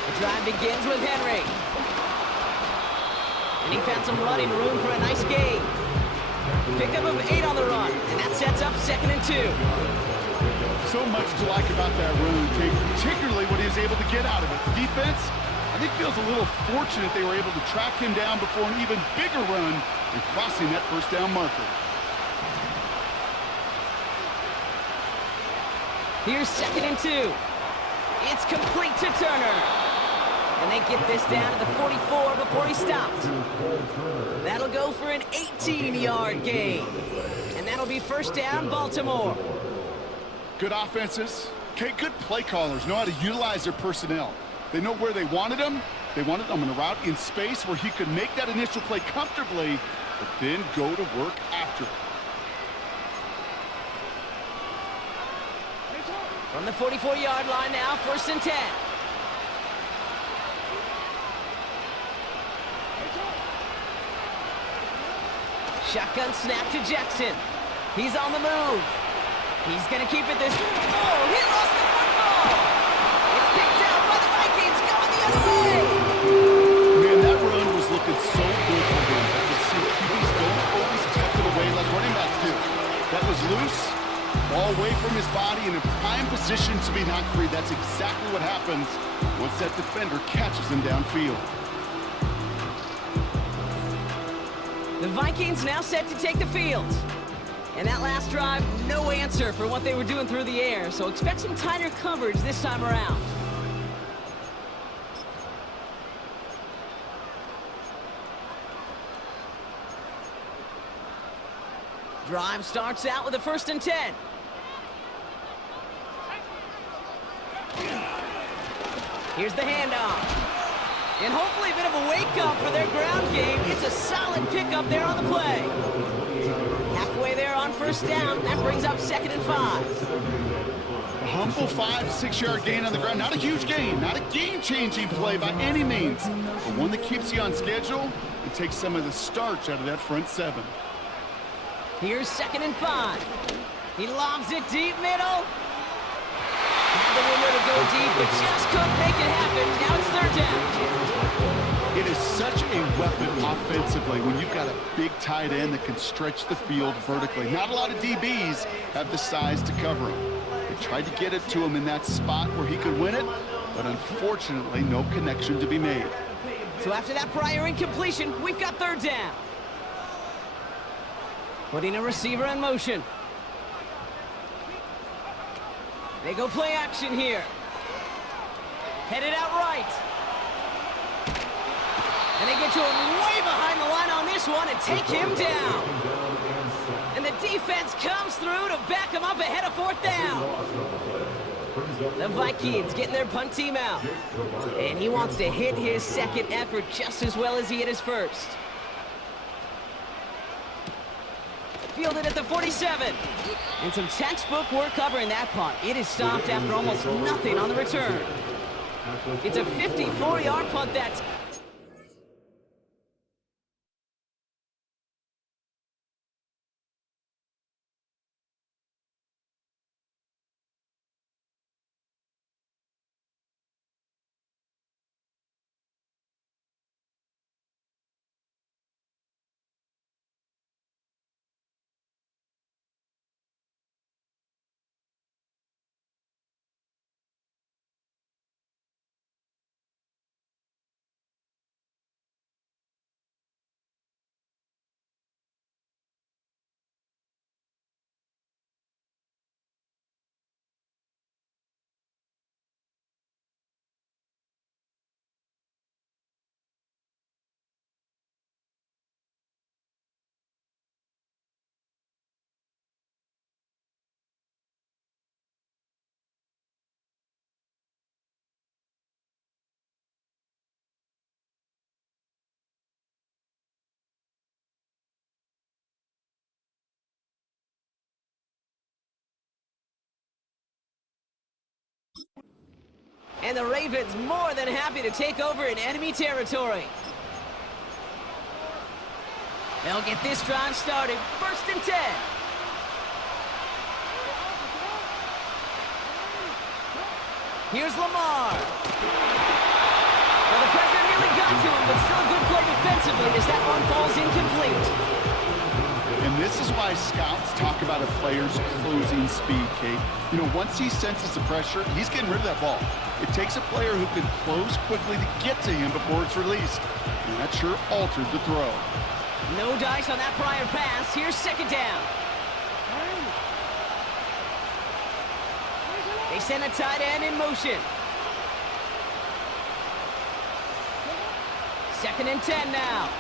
The drive begins with Henry. And he found some running room for a nice gain. Pickup of 8 on the run, and that sets up 2nd and 2. So much to like about that run, particularly what he was able to get out of it. The defense, I think, feels a little fortunate they were able to track him down before an even bigger run and crossing that 1st down marker. Here's 2nd and 2. It's complete to Turner. And they get this down to the 44 before he stopped. That'll go for an 18-yard gain. And that'll be 1st down, Baltimore. Good offenses. Okay, good play callers know how to utilize their personnel. They know where they wanted them. They wanted them in a route in space where he could make that initial play comfortably, but then go to work after it. From the 44-yard line now, 1st and 10. Shotgun snap to Jackson. He's on the move. He's going to keep it this... Oh, he lost the football! It's picked out by the Vikings, going the other way! Man, that run was looking so good for him. I could see QBs don't always tuck it away like running backs do. That was loose, ball away from his body, and in prime position to be knocked free. That's exactly what happens once that defender catches him downfield. The Vikings now set to take the field. And that last drive, no answer for what they were doing through the air, so expect some tighter coverage this time around. Drive starts out with a 1st and 10. Here's the handoff. And hopefully a bit of a wake-up for their ground game. It's a solid pickup there on the play. Halfway there on 1st down. That brings up 2nd and 5. A humble 5 to 6 yard gain on the ground. Not a huge gain. Not a game-changing play by any means. But one that keeps you on schedule and takes some of the starch out of that front 7. Here's 2nd and 5. He lobs it deep middle. Had the window to go deep, but just couldn't make it happen. Now it's 3rd down. It is such a weapon offensively when you've got a big tight end that can stretch the field vertically. Not a lot of DBs have the size to cover him. They tried to get it to him in that spot where he could win it, but unfortunately, no connection to be made. So after that prior incompletion, we've got 3rd down. Putting a receiver in motion. They go play action here. Headed out right. And they get to him way behind the line on this one and take him down. And the defense comes through to back him up ahead of 4th down. The Vikings getting their punt team out. And he wants to hit his 2nd effort just as well as he hit his 1st. Fielded at the 47. And some textbook work covering that punt. It is stopped after almost nothing on the return. It's a 54-yard punt that's... And the Ravens more than happy to take over in enemy territory. They'll get this drive started. 1st and 10. Here's Lamar. Well, the pressure nearly got to him, but still a good play defensively as that one falls incomplete. And this is why scouts talk about a player's closing speed, Kate. You know, once he senses the pressure, he's getting rid of that ball. It takes a player who can close quickly to get to him before it's released. And that sure altered the throw. No dice on that prior pass. Here's 2nd down. They send a tight end in motion. 2nd and 10 now.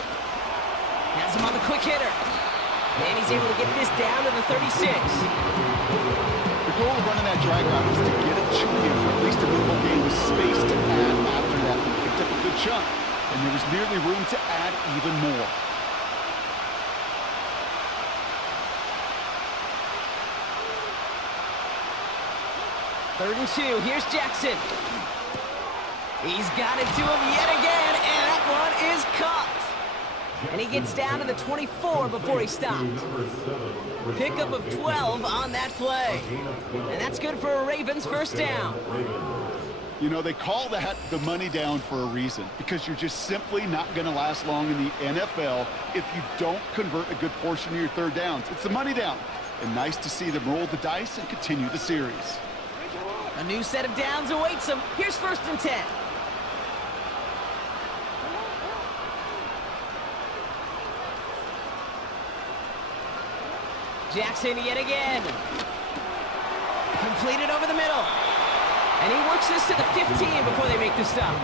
Has him on the quick hitter. And he's able to get this down to the 36. The goal of running that drag route is to get it to him for at least a minimal gain with space to add after that. He picked up a good chunk, and there was nearly room to add even more. Third and 2. Here's Jackson. He's got it to him yet again, and that one is caught. And he gets down to the 24 before he stopped. Pickup of 12 on that play. And that's good for a Ravens 1st down. You know, they call that the money down for a reason, because you're just simply not going to last long in the NFL if you don't convert a good portion of your 3rd downs. It's the money down. And nice to see them roll the dice and continue the series. A new set of downs awaits him. Here's 1st and 10. Jackson yet again. Completed over the middle. And he works this to the 15 before they make the stop.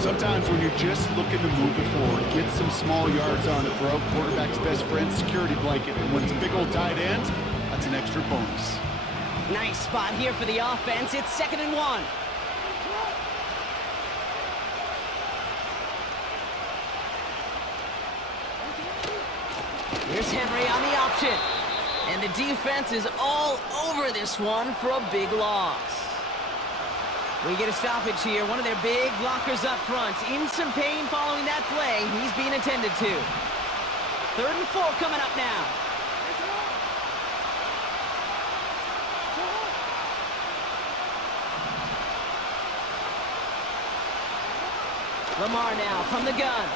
Sometimes when you're just looking to move it forward, get some small yards on the throw, quarterback's best friend, security blanket. And when it's a big old tight end, that's an extra bonus. Nice spot here for the offense. It's 2nd and 1. Here's Henry on the option. And the defense is all over this one for a big loss. We get a stoppage here. One of their big blockers up front. In some pain following that play. He's being attended to. 3rd and 4 coming up now. Lamar now from the gun.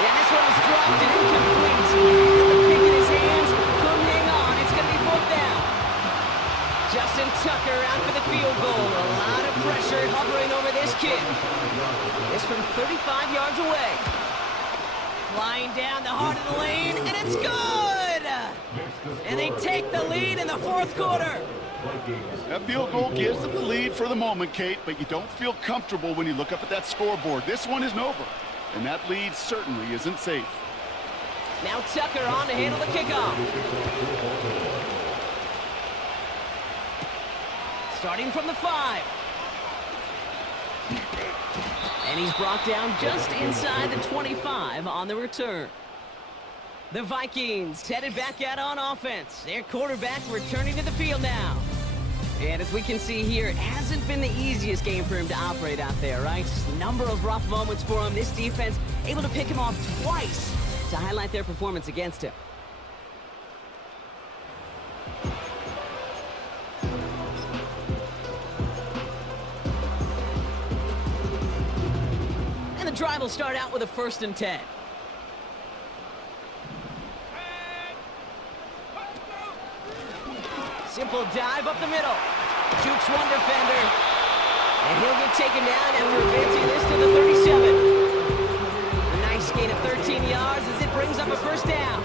And this one is dropped and incomplete. The pick in his hands, couldn't hang on. It's going to be 4th down. Justin Tucker out for the field goal. A lot of pressure hovering over this kick. It's from 35 yards away. Flying down the heart of the lane, and it's good! And they take the lead in the 4th quarter. That field goal gives them the lead for the moment, Kate, but you don't feel comfortable when you look up at that scoreboard. This one isn't over, and that lead certainly isn't safe. Now Tucker on to handle the kickoff. Starting from the 5. And he's brought down just inside the 25 on the return. The Vikings headed back out on offense. Their quarterback returning to the field now. And as we can see here, it hasn't been the easiest game for him to operate out there, right? Number of rough moments for him. This defense able to pick him off twice to highlight their performance against him. And the drive will start out with a 1st and 10. Simple dive up the middle. Jukes one defender. And he'll get taken down after advancing this to the 37. A nice gain of 13 yards as it brings up a 1st down.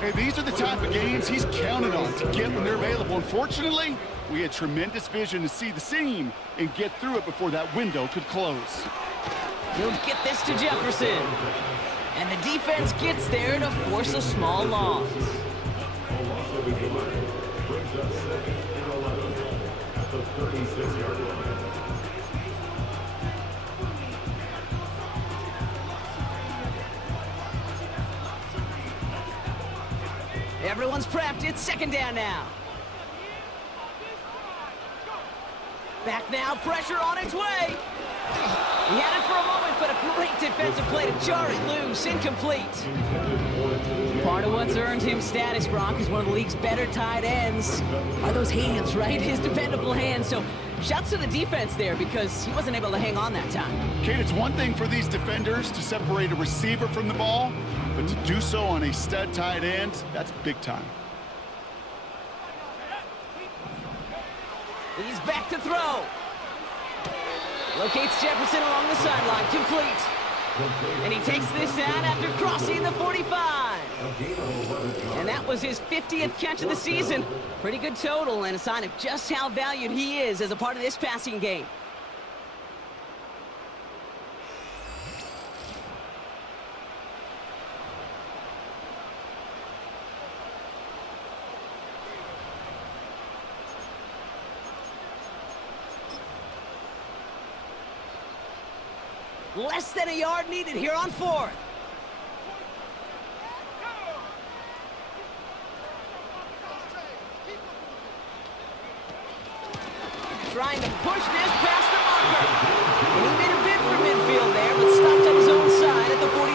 Hey, these are the type of gains he's counted on to get when they're available. Unfortunately, we had tremendous vision to see the seam and get through it before that window could close. He'll get this to Jefferson. And the defense gets there to force a small loss. Everyone's prepped. It's 2nd down now. Back now, pressure on its way. He had it for a moment, but a great defensive play to jar it loose. Incomplete. Part of what's earned him status, Brock, is one of the league's better tight ends are those hands, right? His dependable hands. So shouts to the defense there because he wasn't able to hang on that time. Kate, it's one thing for these defenders to separate a receiver from the ball, but to do so on a stud tight end, that's big time. He's back to throw. Locates Jefferson along the sideline, complete. And he takes this out after crossing the 45. And that was his 50th catch of the season. Pretty good total and a sign of just how valued he is as a part of this passing game. Less than a yard needed here on fourth. Trying to push this past the marker. And he made a bid for midfield there, but stopped on his own side at the 49.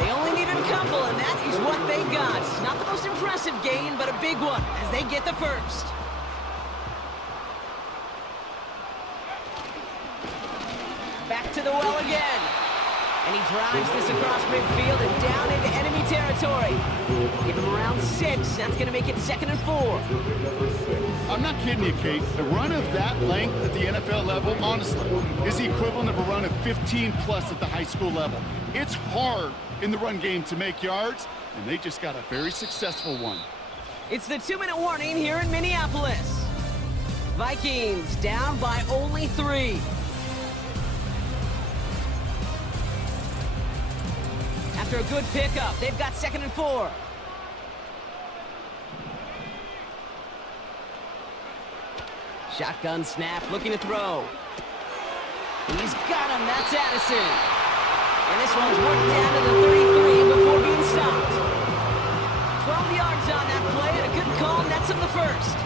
They only needed a couple, and that is what they got. Not the most impressive gain, but a big one as they get the first. Back to the well again. And he drives this across midfield and down into enemy territory. Give him around 6. That's going to make it 2nd and 4. I'm not kidding you, Kate. A run of that length at the NFL level, honestly, is the equivalent of a run of 15+ at the high school level. It's hard in the run game to make yards, and they just got a very successful one. It's the 2-minute warning here in Minneapolis. Vikings down by only 3. After a good pickup, they've got 2nd and 4. Shotgun snap, looking to throw. He's got him, that's Addison. And this one's worked down to the 33 before being stopped. 12 yards on that play, and a good call nets him the first.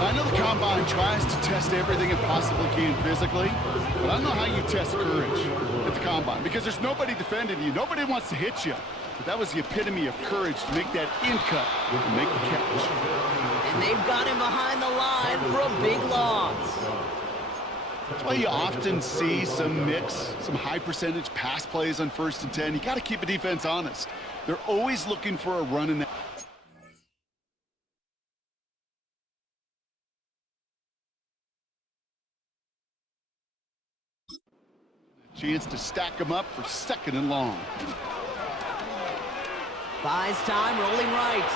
I know the Combine tries to test everything it possibly can physically, but I don't know how you test courage at the Combine because there's nobody defending you. Nobody wants to hit you. But that was the epitome of courage to make that in cut and make the catch. And they've got him behind the line for a big loss. That's why you often see some mix, some high percentage pass plays on 1st and 10. You got to keep a defense honest. They're always looking for a run in that. Chance to stack them up for 2nd and long. Buys time, rolling right.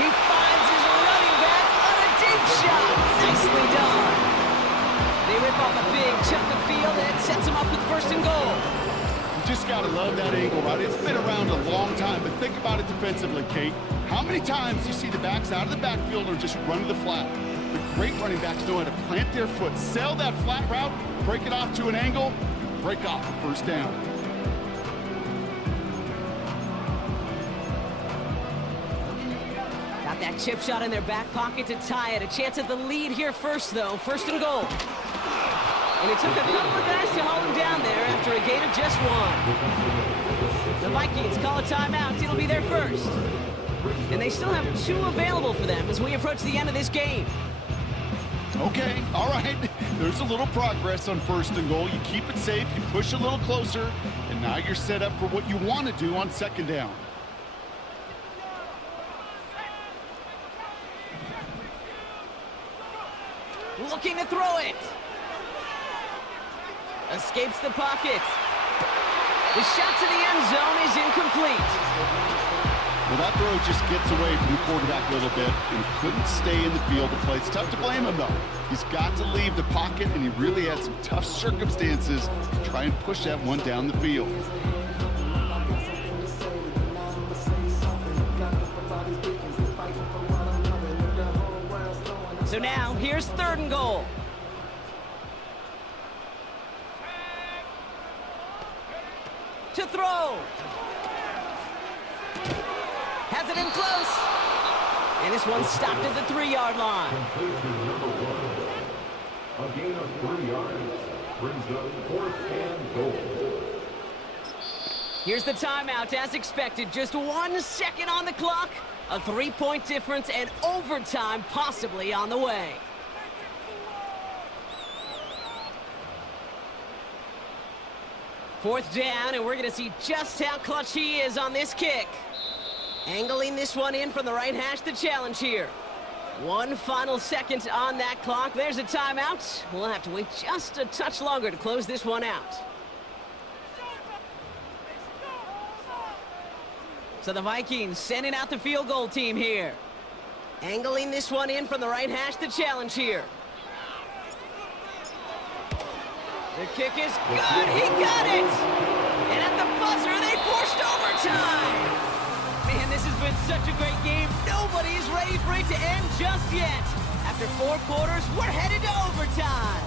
He finds his running back on a deep shot. Nicely done. They rip off a big chunk of field and it sets him up with 1st and goal. You just got to love that angle, right? It's been around a long time, but think about it defensively, Kate. How many times you see the backs out of the backfield or just run to the flat? The great running backs know how to plant their foot, sell that flat route, break it off to an angle, and break off the 1st down. Got that chip shot in their back pocket to tie it. A chance at the lead here first, though. 1st and goal. And it took a couple of guys to hold him down there after a gain of just 1. The Vikings call a timeout. It'll be their first. And they still have 2 available for them as we approach the end of this game. Okay, all right. There's a little progress on 1st and goal. You keep it safe, you push a little closer, and now you're set up for what you want to do on 2nd down. Looking to throw it. Escapes the pocket. The shot to the end zone is incomplete. Well, that throw just gets away from the quarterback a little bit and couldn't stay in the field to play. It's tough to blame him, though. He's got to leave the pocket, and he really had some tough circumstances to try and push that one down the field. So now, here's 3rd and goal. To throw. Has it in close. And this one stopped at the 3-yard line. A gain of 3 yards. brings up 4th and goal. Here's the timeout as expected. Just 1 second on the clock. A 3-point difference and overtime possibly on the way. Fourth down, and we're going to see just how clutch he is on this kick. Angling this one in from the right hash, the challenge here. 1 final second on that clock. There's a timeout. We'll have to wait just a touch longer to close this one out. So the Vikings sending out the field goal team here. Angling this one in from the right hash, the challenge here. The kick is good. He got it. And at the buzzer, they forced overtime. Man, this has been such a great game. Nobody is ready for it to end just yet. After 4 quarters, we're headed to overtime.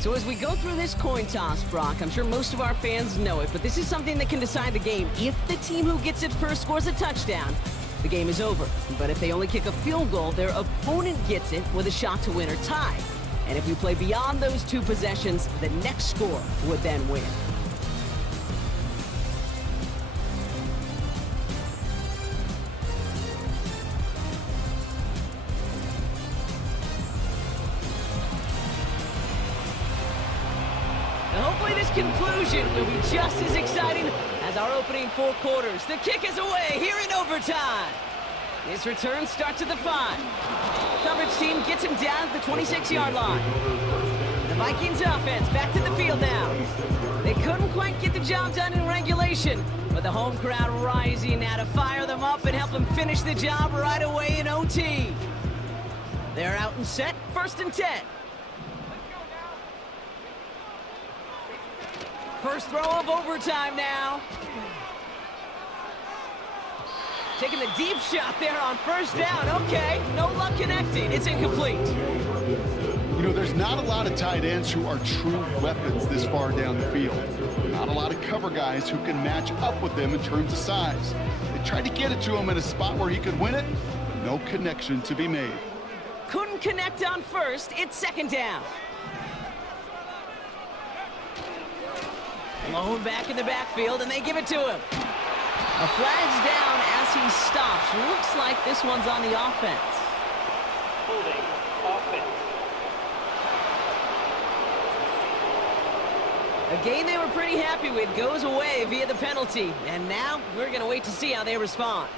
So as we go through this coin toss, Brock, I'm sure most of our fans know it, but this is something that can decide the game. If the team who gets it first scores a touchdown, the game is over. But if they only kick a field goal, their opponent gets it with a shot to win or tie. And if we play beyond those 2 possessions, the next score would then win. Now hopefully this conclusion will be just as exciting as our opening 4 quarters. The kick is away here in overtime. This return starts at the 5. Coverage team gets him down at the 26-yard line. The Vikings offense back to the field now. They couldn't quite get the job done in regulation, but the home crowd rising now to fire them up and help them finish the job right away in OT. They're out and set, 1st and 10. First throw of overtime now. Taking the deep shot there on 1st down. Okay, no luck connecting. It's incomplete. You know, there's not a lot of tight ends who are true weapons this far down the field. Not a lot of cover guys who can match up with them in terms of size. They tried to get it to him in a spot where he could win it, but no connection to be made. Couldn't connect on 1st. It's 2nd down. Blown back in the backfield, and they give it to him. A flag's down as he stops. Looks like this one's on the offense. Holding offense. A game they were pretty happy with goes away via the penalty. And now we're going to wait to see how they respond.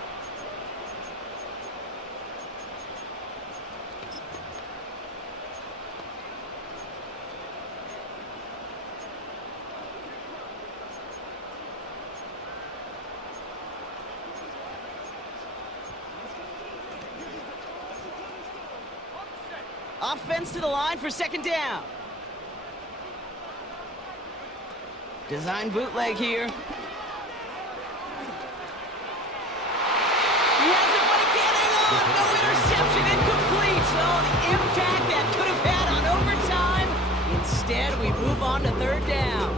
Offense to the line for 2nd down. Design bootleg here. He has it, but he can't hang on. No interception, incomplete. Oh, the impact that could have had on overtime. Instead, we move on to 3rd down.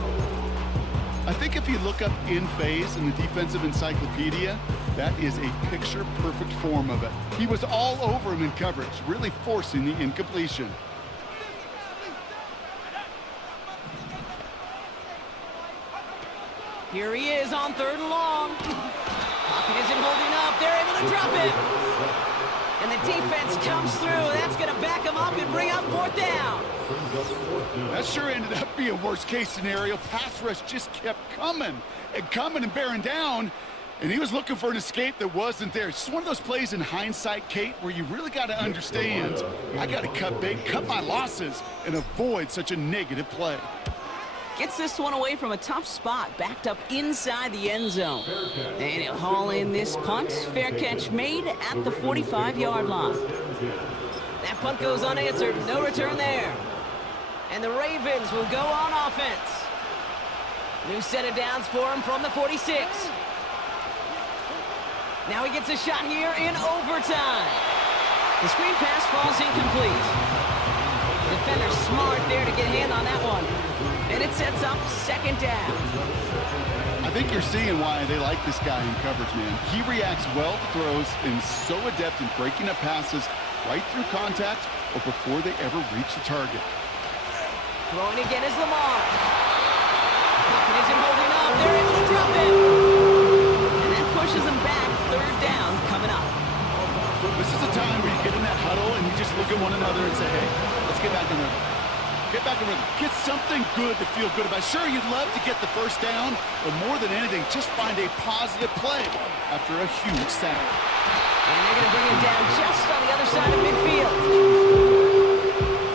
I think if you look up in phase in the defensive encyclopedia, that is a picture-perfect form of it. He was all over him in coverage, really forcing the incompletion. Here he is on 3rd and long. Pocket isn't holding up. They're able to drop it. And the defense comes through. That's going to back him up and bring up 4th down. That sure ended up being a worst-case scenario. Pass rush just kept coming and bearing down. And he was looking for an escape that wasn't there. It's just one of those plays in hindsight, Kate, where you really got to understand, I got to cut bait, cut my losses, and avoid such a negative play. Gets this one away from a tough spot, backed up inside the end zone. And he'll haul in this punt. Fair catch made at the 45-yard line. That punt goes unanswered. No return there. And the Ravens will go on offense. New set of downs for him from the 46. Now he gets a shot here in overtime. The screen pass falls incomplete. defender smart there to get a hand on that one. And it sets up second down. I think you're seeing why they like this guy in coverage, man. He reacts well to throws and is so adept in breaking up passes right through contact or before they ever reach the target. Throwing again is Lamar. Pocket isn't holding up. They're able to drop it. And that pushes them back. Third down coming up. This is a time where you get in that huddle and you just look at one another and say, hey, let's get back in rhythm. Get back in rhythm. Get something good to feel good about. Sure, you'd love to get the first down, but more than anything, just find a positive play after a huge sack. And they're going to bring him down just on the other side of midfield.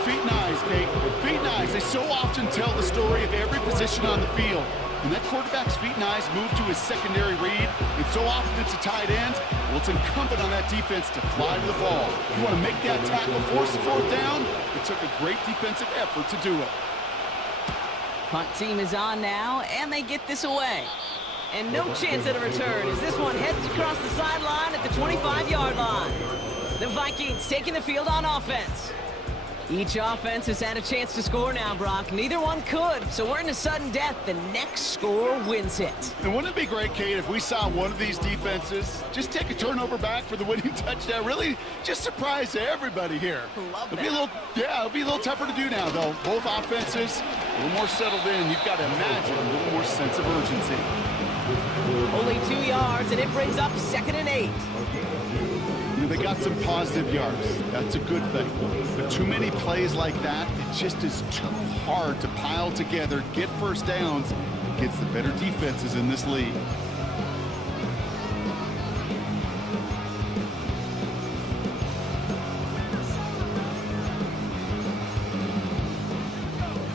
Feet and eyes, Kate. Feet and eyes. They so often tell the story of every position on the field. When that quarterback's feet and eyes move to his secondary read, and so often it's a tight end, well, it's incumbent on that defense to fly to the ball. You want to make that tackle, force the fourth down? It took a great defensive effort to do it. Punt team is on now, and they get this away. And no chance at a return as this one heads across the sideline at the 25-yard line. The Vikings taking the field on offense. Each offense has had a chance to score now, Brock. Neither one could, so we're in a sudden death. The next score wins it. And wouldn't it be great, Kate, if we saw one of these defenses just take a turnover back for the winning touchdown? Really just surprise everybody here. Love that. It'll be a little tougher to do now, though. Both offenses a little more settled in. You've got to imagine a little more sense of urgency. Only 2 yards, and it brings up 2nd and 8. They got some positive yards. That's a good thing. But too many plays like that, it just is too hard to pile together, get first downs against the better defenses in this league.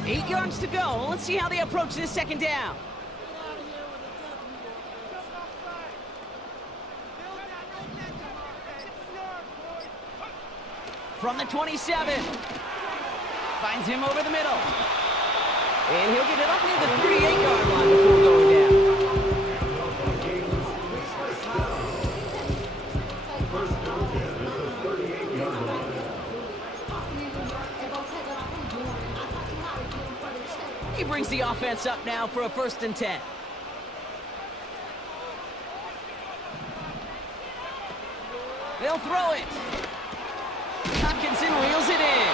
Eight yards to go. Let's see how they approach this second down. From the 27. Finds him over the middle. And he'll get it up near the 38-yard line before going down. He brings the offense up now for a 1st and 10. They'll throw it. Hopkinson reels it in.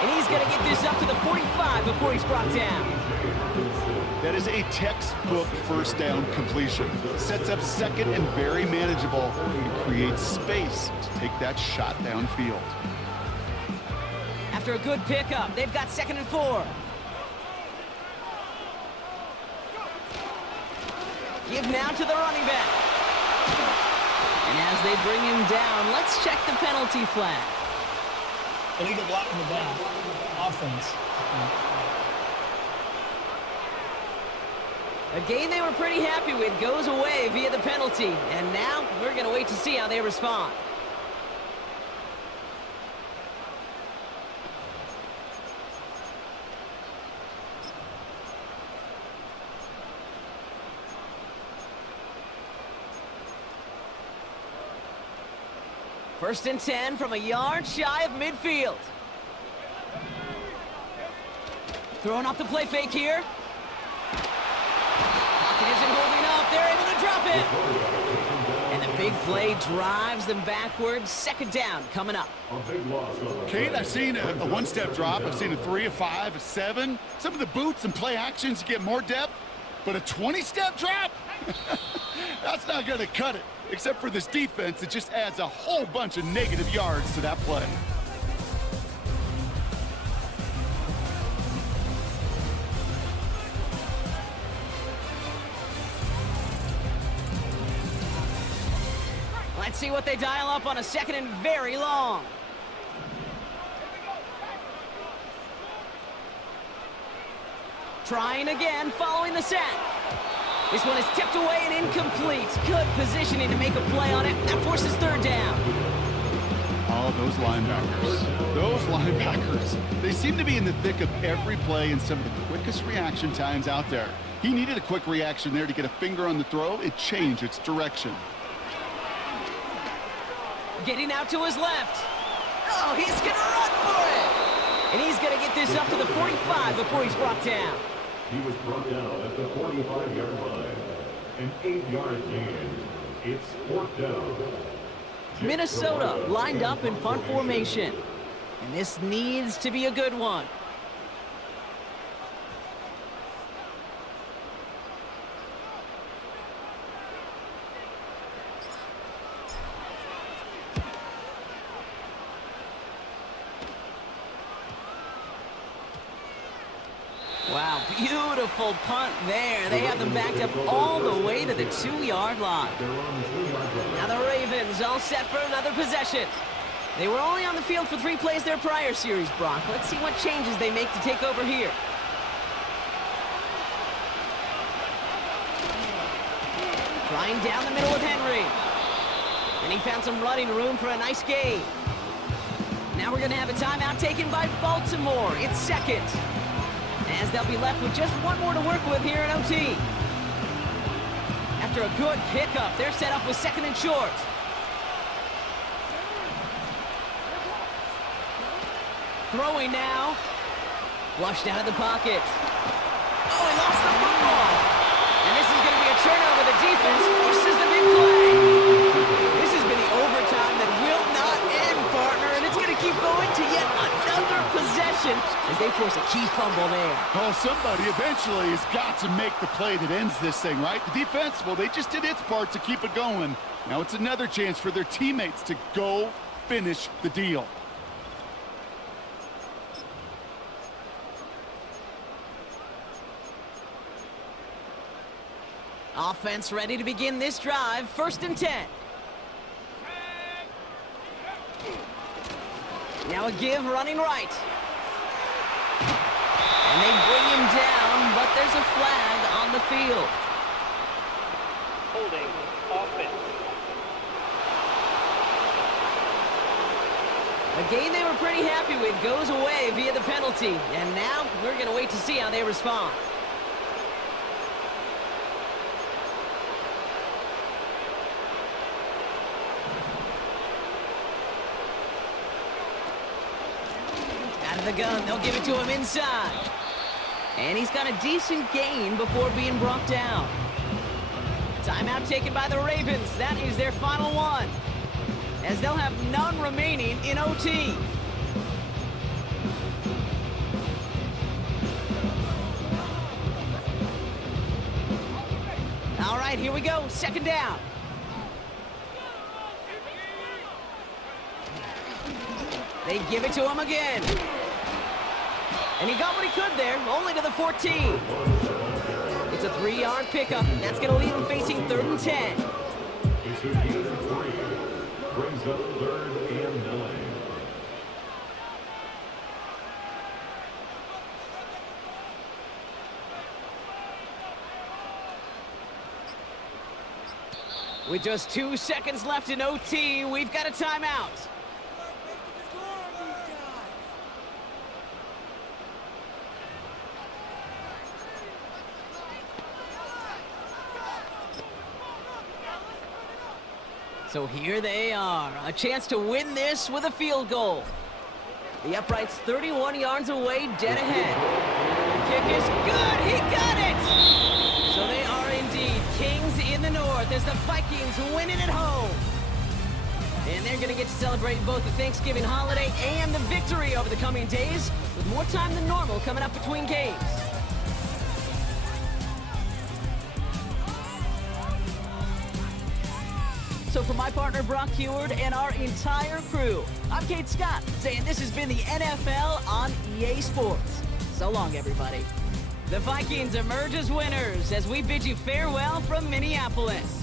And he's going to get this up to the 45 before he's brought down. That is a textbook first down completion. Sets up second and very manageable and creates space to take that shot downfield. After a good pickup, they've got 2nd and 4. Give now to the running back. And as they bring him down, let's check the penalty flag. Illegal blocking the down. Offense. A game they were pretty happy with goes away via the penalty. And now we're going to wait to see how they respond. First and 10 from a yard shy of midfield. Throwing off the play fake here. Pocket isn't holding up. They're able to drop it. And the big play drives them backwards. 2nd down coming up. Kate, I've seen a one-step drop. I've seen a 3, a 5, a 7. Some of the boots and play actions, you get more depth. But a 20-step drop? That's not going to cut it. Except for this defense, it just adds a whole bunch of negative yards to that play. Let's see what they dial up on a 2nd and very long. Trying again, following the sack. This one is tipped away and incomplete. Good positioning to make a play on it. That forces 3rd down. Oh, those linebackers. Those linebackers. They seem to be in the thick of every play and some of the quickest reaction times out there. He needed a quick reaction there to get a finger on the throw. It changed its direction. Getting out to his left. Oh, he's going to run for it. And he's going to get this up to the 45 before he's brought down. He was brought down at the 45-yard line. An 8-yard gain. It's 4th down. Minnesota lined up in punt formation. And this needs to be a good one. Wow, beautiful punt there. They have them backed up all the way to the 2-yard line. Now the Ravens all set for another possession. They were only on the field for 3 plays their prior series, Brock. Let's see what changes they make to take over here. Trying down the middle with Henry. And he found some running room for a nice gain. Now we're going to have a timeout taken by Baltimore. It's second, as they'll be left with just one more to work with here in OT. After a good pickup, they're set up with 2nd and short. Throwing now. Flushed out of the pocket. Oh, he lost the football. And this is going to be a turnover. The defense forces the big play. This has been the overtime that will not end, partner. And it's going to keep going to yet another possession as they force a key fumble there. Oh, somebody eventually has got to make the play that ends this thing, right? The defense, well, they just did its part to keep it going. Now it's another chance for their teammates to go finish the deal. Offense ready to begin this drive. 1st and 10. Now a give running right. And they bring him down, but there's a flag on the field. Holding offense. A game they were pretty happy with goes away via the penalty. And now we're going to wait to see how they respond. Out of the gun, they'll give it to him inside. And he's got a decent gain before being brought down. Timeout taken by the Ravens. That is their final one, as they'll have none remaining in OT. All right, here we go. 2nd down. They give it to him again. And he got what he could there, only to the 14. It's a 3-yard pickup. That's going to leave him facing 3rd and 10. It's a gain of 3. Brings up 3rd and 9. With just 2 seconds left in OT, we've got a timeout. So here they are, a chance to win this with a field goal. The upright's 31 yards away, dead ahead. The kick is good, he got it! So they are indeed kings in the north as the Vikings win it at home. And they're gonna get to celebrate both the Thanksgiving holiday and the victory over the coming days, with more time than normal coming up between games. So for my partner Brock Heward and our entire crew, I'm Kate Scott, saying this has been the NFL on EA Sports. So long, everybody. The Vikings emerge as winners as we bid you farewell from Minneapolis.